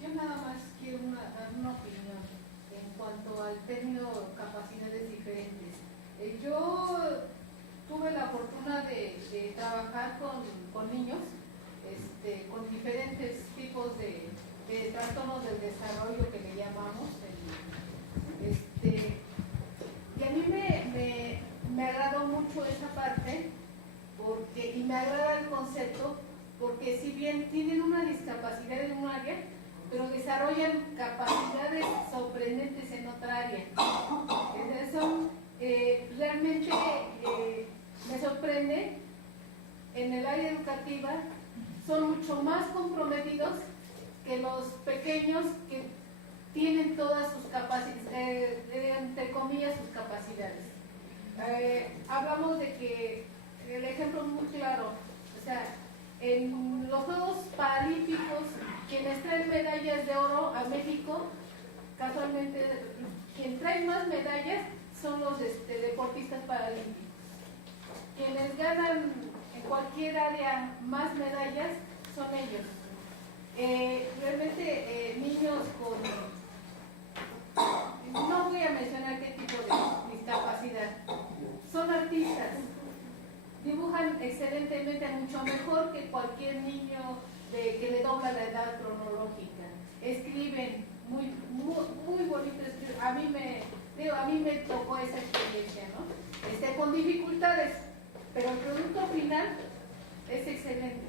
Yo nada más quiero dar una opinión en cuanto al término capacidades diferentes. Yo tuve la fortuna de trabajar con niños con diferentes tipos de trastornos del desarrollo que le llamamos. Y a mí me agradó mucho esa parte y me agrada el concepto porque si bien tienen una discapacidad en un área, pero desarrollan capacidades sorprendentes en otra área. Eso realmente me sorprende. En el área educativa son mucho más comprometidos que los pequeños que tienen todas sus capacidades, entre comillas, sus capacidades. Hablamos de que el ejemplo muy claro, o sea, en los Juegos Paralímpicos, quienes traen medallas de oro a México, casualmente, quien trae más medallas son los deportistas paralímpicos. Quienes ganan en cualquier área más medallas son ellos. Realmente niños no voy a mencionar qué tipo de discapacidad, son artistas, dibujan excelentemente, mucho mejor que cualquier niño que le dobla la edad cronológica, escriben muy bonito, a mí me tocó esa experiencia, ¿no? Con dificultades, pero el producto final es excelente.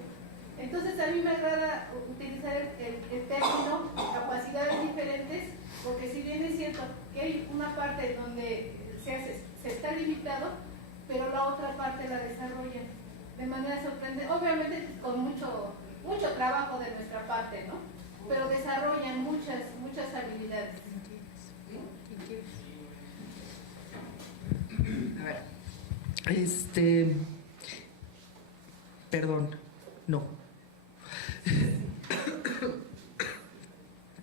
Entonces a mí me agrada utilizar el término capacidades diferentes, porque si bien es cierto que hay una parte donde se está limitado, pero la otra parte la desarrollan de manera sorprendente, obviamente con mucho trabajo de nuestra parte, ¿no? Pero desarrollan muchas habilidades. A ver, perdón, no.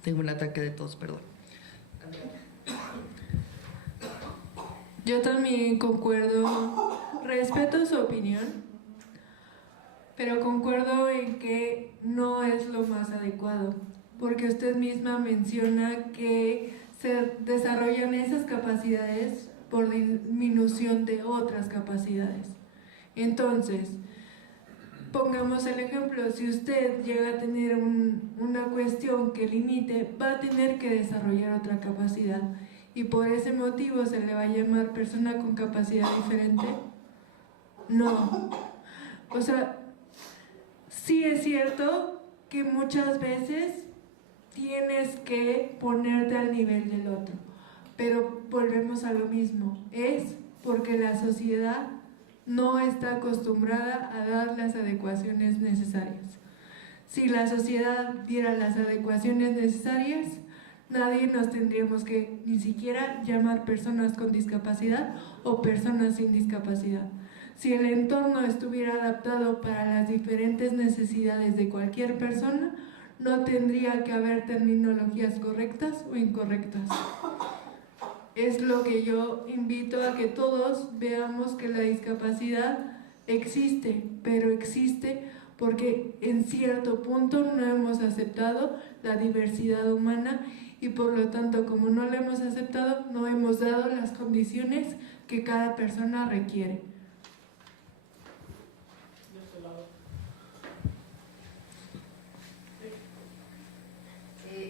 Tengo un ataque de tos, perdón. Yo también concuerdo, respeto su opinión, pero concuerdo en que no es lo más adecuado, porque usted misma menciona que se desarrollan esas capacidades por disminución de otras capacidades. Entonces, pongamos el ejemplo, si usted llega a tener una cuestión que limite, va a tener que desarrollar otra capacidad, y por ese motivo se le va a llamar persona con capacidad diferente. No. O sea, sí es cierto que muchas veces tienes que ponerte al nivel del otro. Pero volvemos a lo mismo, es porque la sociedad no está acostumbrada a dar las adecuaciones necesarias. Si la sociedad diera las adecuaciones necesarias, nadie nos tendríamos que ni siquiera llamar personas con discapacidad o personas sin discapacidad. Si el entorno estuviera adaptado para las diferentes necesidades de cualquier persona, no tendría que haber terminologías correctas o incorrectas. Es lo que yo invito a que todos veamos, que la discapacidad existe, pero existe porque en cierto punto no hemos aceptado la diversidad humana y por lo tanto, como no la hemos aceptado, no hemos dado las condiciones que cada persona requiere.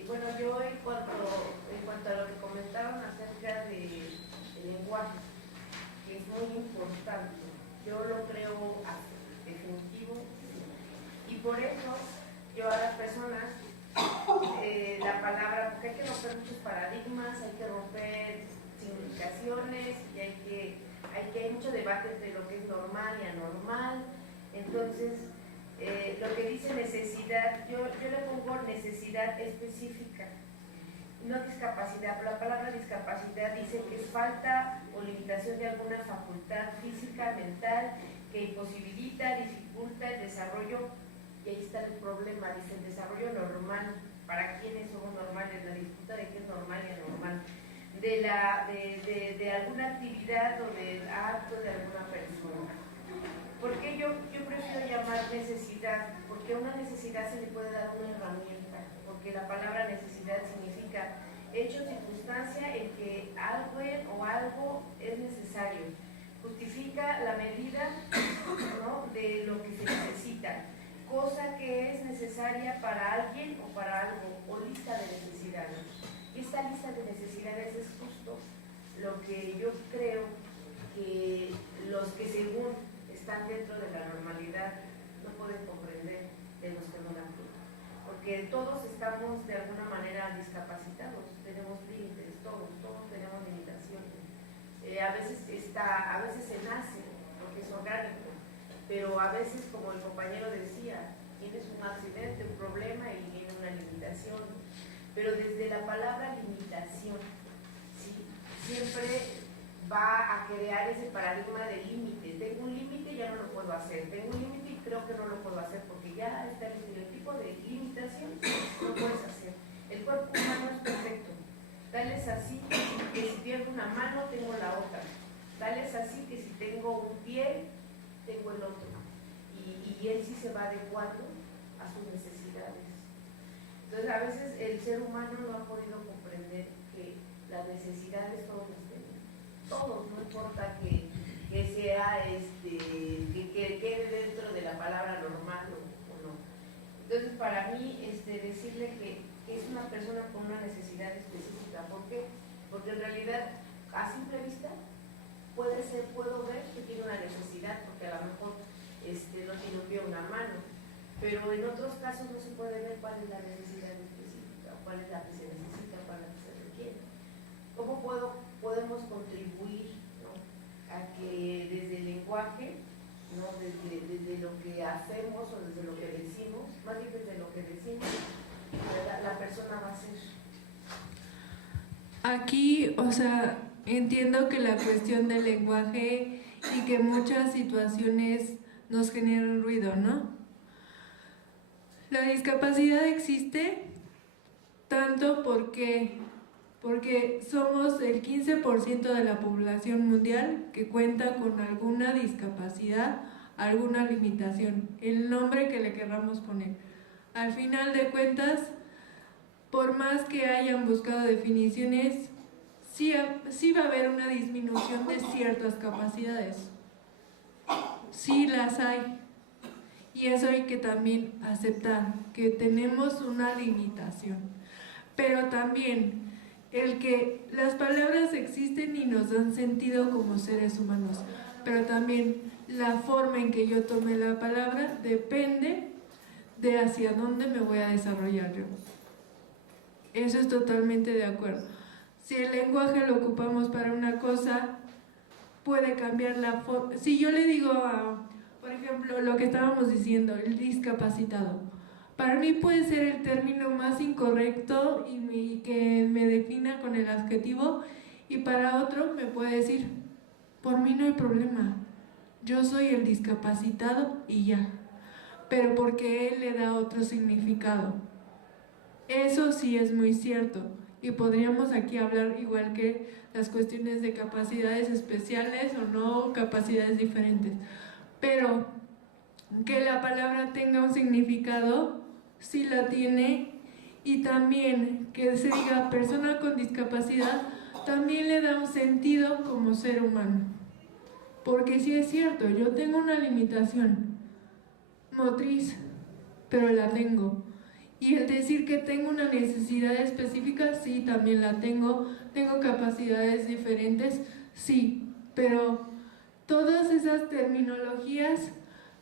Bueno, yo en cuanto a lo que comentaron acerca del lenguaje, que es muy importante, yo lo creo definitivo, y por eso yo a las personas, la palabra, porque hay que romper muchos paradigmas, hay que romper significaciones, y hay mucho debate entre lo que es normal y anormal. Entonces, lo que dice necesidad, yo le pongo necesidad específica, no discapacidad. La palabra discapacidad dice que es falta o limitación de alguna facultad física, mental, que imposibilita, dificulta el desarrollo, y ahí está el problema, dice el desarrollo normal. ¿Para quiénes somos normales? La disputa de qué es normal y anormal, de alguna actividad o del acto de alguna persona. ¿Por qué yo prefiero llamar necesidad? Porque a una necesidad se le puede dar una herramienta, porque la palabra necesidad significa hecho o circunstancia en que alguien o algo es necesario. Justifica la medida, ¿no?, de lo que se necesita, cosa que es necesaria para alguien o para algo, o lista de necesidades. Esta lista de necesidades es justo lo que yo creo que los que según están dentro de la normalidad no pueden comprender de los que no la tienen, porque todos estamos de alguna manera discapacitados, tenemos límites, todos tenemos limitaciones. A veces se nace porque es orgánico, pero a veces, como el compañero decía, tienes un accidente, un problema y viene una limitación, pero desde la palabra limitación, ¿sí?, siempre va a crear ese paradigma de límite. Tengo un límite y ya no lo puedo hacer, tengo un límite y creo que no lo puedo hacer porque ya está el estereotipo de limitación, no puedes hacer. El cuerpo humano es perfecto, tal es así que si pierdo una mano tengo la otra, tal es así que si tengo un pie tengo el otro, y él sí se va adecuando a sus necesidades. Entonces a veces el ser humano no ha podido comprender que las necesidades todos las tenemos, todos, no importa que sea que quede dentro de la palabra normal o no. Entonces para mí decirle que es una persona con una necesidad específica. ¿Por qué? Porque en realidad a simple vista puedo ver que tiene una necesidad, porque a lo mejor no tiene un pie o una mano, pero en otros casos no se puede ver cuál es la necesidad específica, o cuál es la que se necesita, cuál es la que se requiere. ¿Cómo podemos contribuir, ¿no?, a que desde el lenguaje, ¿no?, desde lo que hacemos o desde lo que decimos, más bien desde lo que decimos, la persona va a ser? Aquí, o sea, entiendo que la cuestión del lenguaje y que muchas situaciones nos generan ruido, ¿no? La discapacidad existe tanto porque somos el 15% de la población mundial que cuenta con alguna discapacidad, alguna limitación, el nombre que le queramos poner. Al final de cuentas, por más que hayan buscado definiciones, sí va a haber una disminución de ciertas capacidades. Sí las hay. Y eso hay que también aceptar, que tenemos una limitación. Pero también el que las palabras existen y nos dan sentido como seres humanos, pero también la forma en que yo tome la palabra depende de hacia dónde me voy a desarrollar yo. Eso es totalmente de acuerdo. Si el lenguaje lo ocupamos para una cosa, puede cambiar la forma. Si yo le digo por ejemplo, lo que estábamos diciendo, el discapacitado, para mí puede ser el término más incorrecto y que me defina con el adjetivo, y para otro me puede decir, por mí no hay problema, yo soy el discapacitado y ya, pero porque él le da otro significado. Eso sí es muy cierto, y podríamos aquí hablar igual que las cuestiones de capacidades especiales o no, capacidades diferentes, pero que la palabra tenga un significado, sí la tiene, y también que se diga persona con discapacidad, también le da un sentido como ser humano. Porque sí es cierto, yo tengo una limitación motriz, pero la tengo. Y el decir que tengo una necesidad específica, sí, también la tengo. Tengo capacidades diferentes, sí, pero todas esas terminologías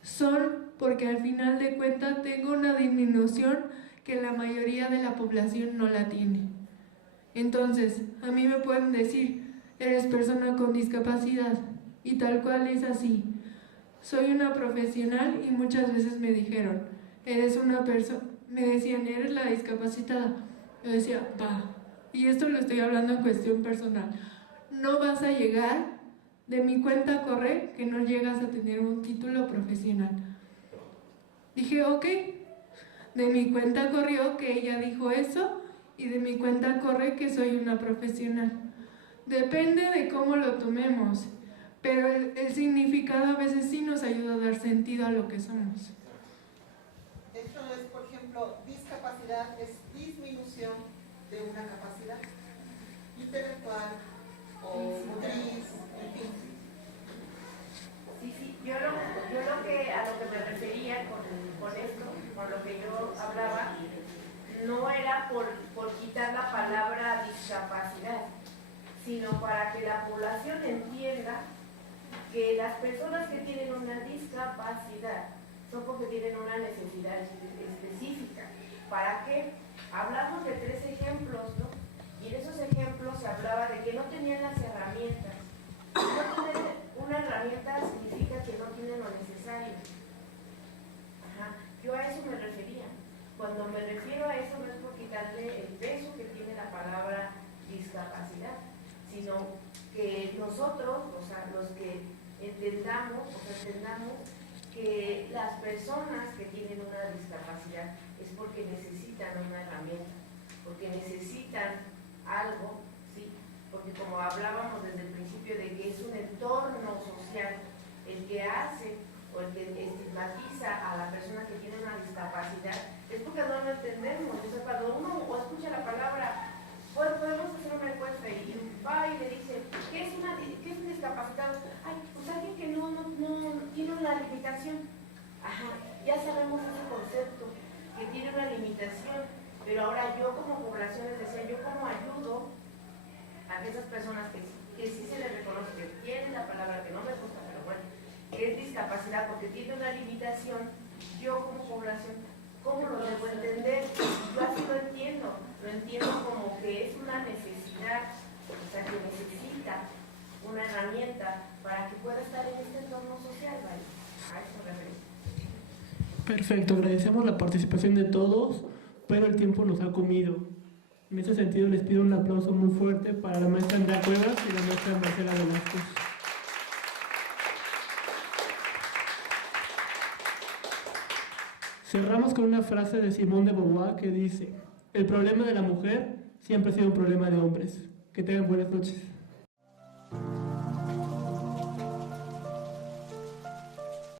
son porque al final de cuentas tengo una disminución que la mayoría de la población no la tiene. Entonces, a mí me pueden decir, eres persona con discapacidad, y tal cual es así. Soy una profesional y muchas veces me dijeron, eres una persona, me decían, eres la discapacitada. Yo decía, va, y esto lo estoy hablando en cuestión personal, no vas a llegar, de mi cuenta corre que no llegas a tener un título profesional. Dije, ok, de mi cuenta corrió que ella dijo eso, y de mi cuenta corre que soy una profesional. Depende de cómo lo tomemos, pero el significado a veces sí nos ayuda a dar sentido a lo que somos. Esto es, por ejemplo, discapacidad es disminución de una capacidad intelectual o motriz, en fin. Sí, yo lo que a lo que me refería con esto, con lo que yo hablaba, no era por quitar la palabra discapacidad, sino para que la población entienda que las personas que tienen una discapacidad son porque tienen una necesidad específica. ¿Para qué? Hablamos de 3 ejemplos, ¿no? Y en esos ejemplos se hablaba de que no tenían las herramientas. No tener una herramienta significa que no tienen lo necesario. Ajá. Yo a eso me refería. Cuando me refiero a eso no es por quitarle el peso que tiene la palabra discapacidad, sino que nosotros, o sea, los que entendamos que las personas que tienen una discapacidad es porque necesitan una herramienta, porque necesitan algo, ¿sí? Porque como hablábamos desde el principio de que es un entorno social el que hace o el que estigmatiza a la persona que tiene una discapacidad, es porque no lo entendemos. O sea, cuando uno escucha la palabra, bueno, podemos hacer una encuesta y va y le dice, ¿qué es un discapacitado? Ay, pues alguien que no tiene una limitación. Ajá, ya sabemos ese concepto, que tiene una limitación, pero ahora yo como población les decía, yo como ayudo a que esas personas que sí se les reconoce que tienen la palabra que no me gusta, pero bueno, que es discapacidad porque tiene una limitación, yo como población, ¿cómo lo debo entender? Yo así lo entiendo como que es una necesidad, o sea, que necesita una herramienta para que pueda estar en este entorno social, ¿vale? A eso me refiero. Perfecto, agradecemos la participación de todos, pero el tiempo nos ha comido. En ese sentido les pido un aplauso muy fuerte para la maestra Andrea Cuevas y la maestra Marcela Velázquez. Cerramos con una frase de Simone de Beauvoir que dice: el problema de la mujer siempre ha sido un problema de hombres. Que tengan buenas noches.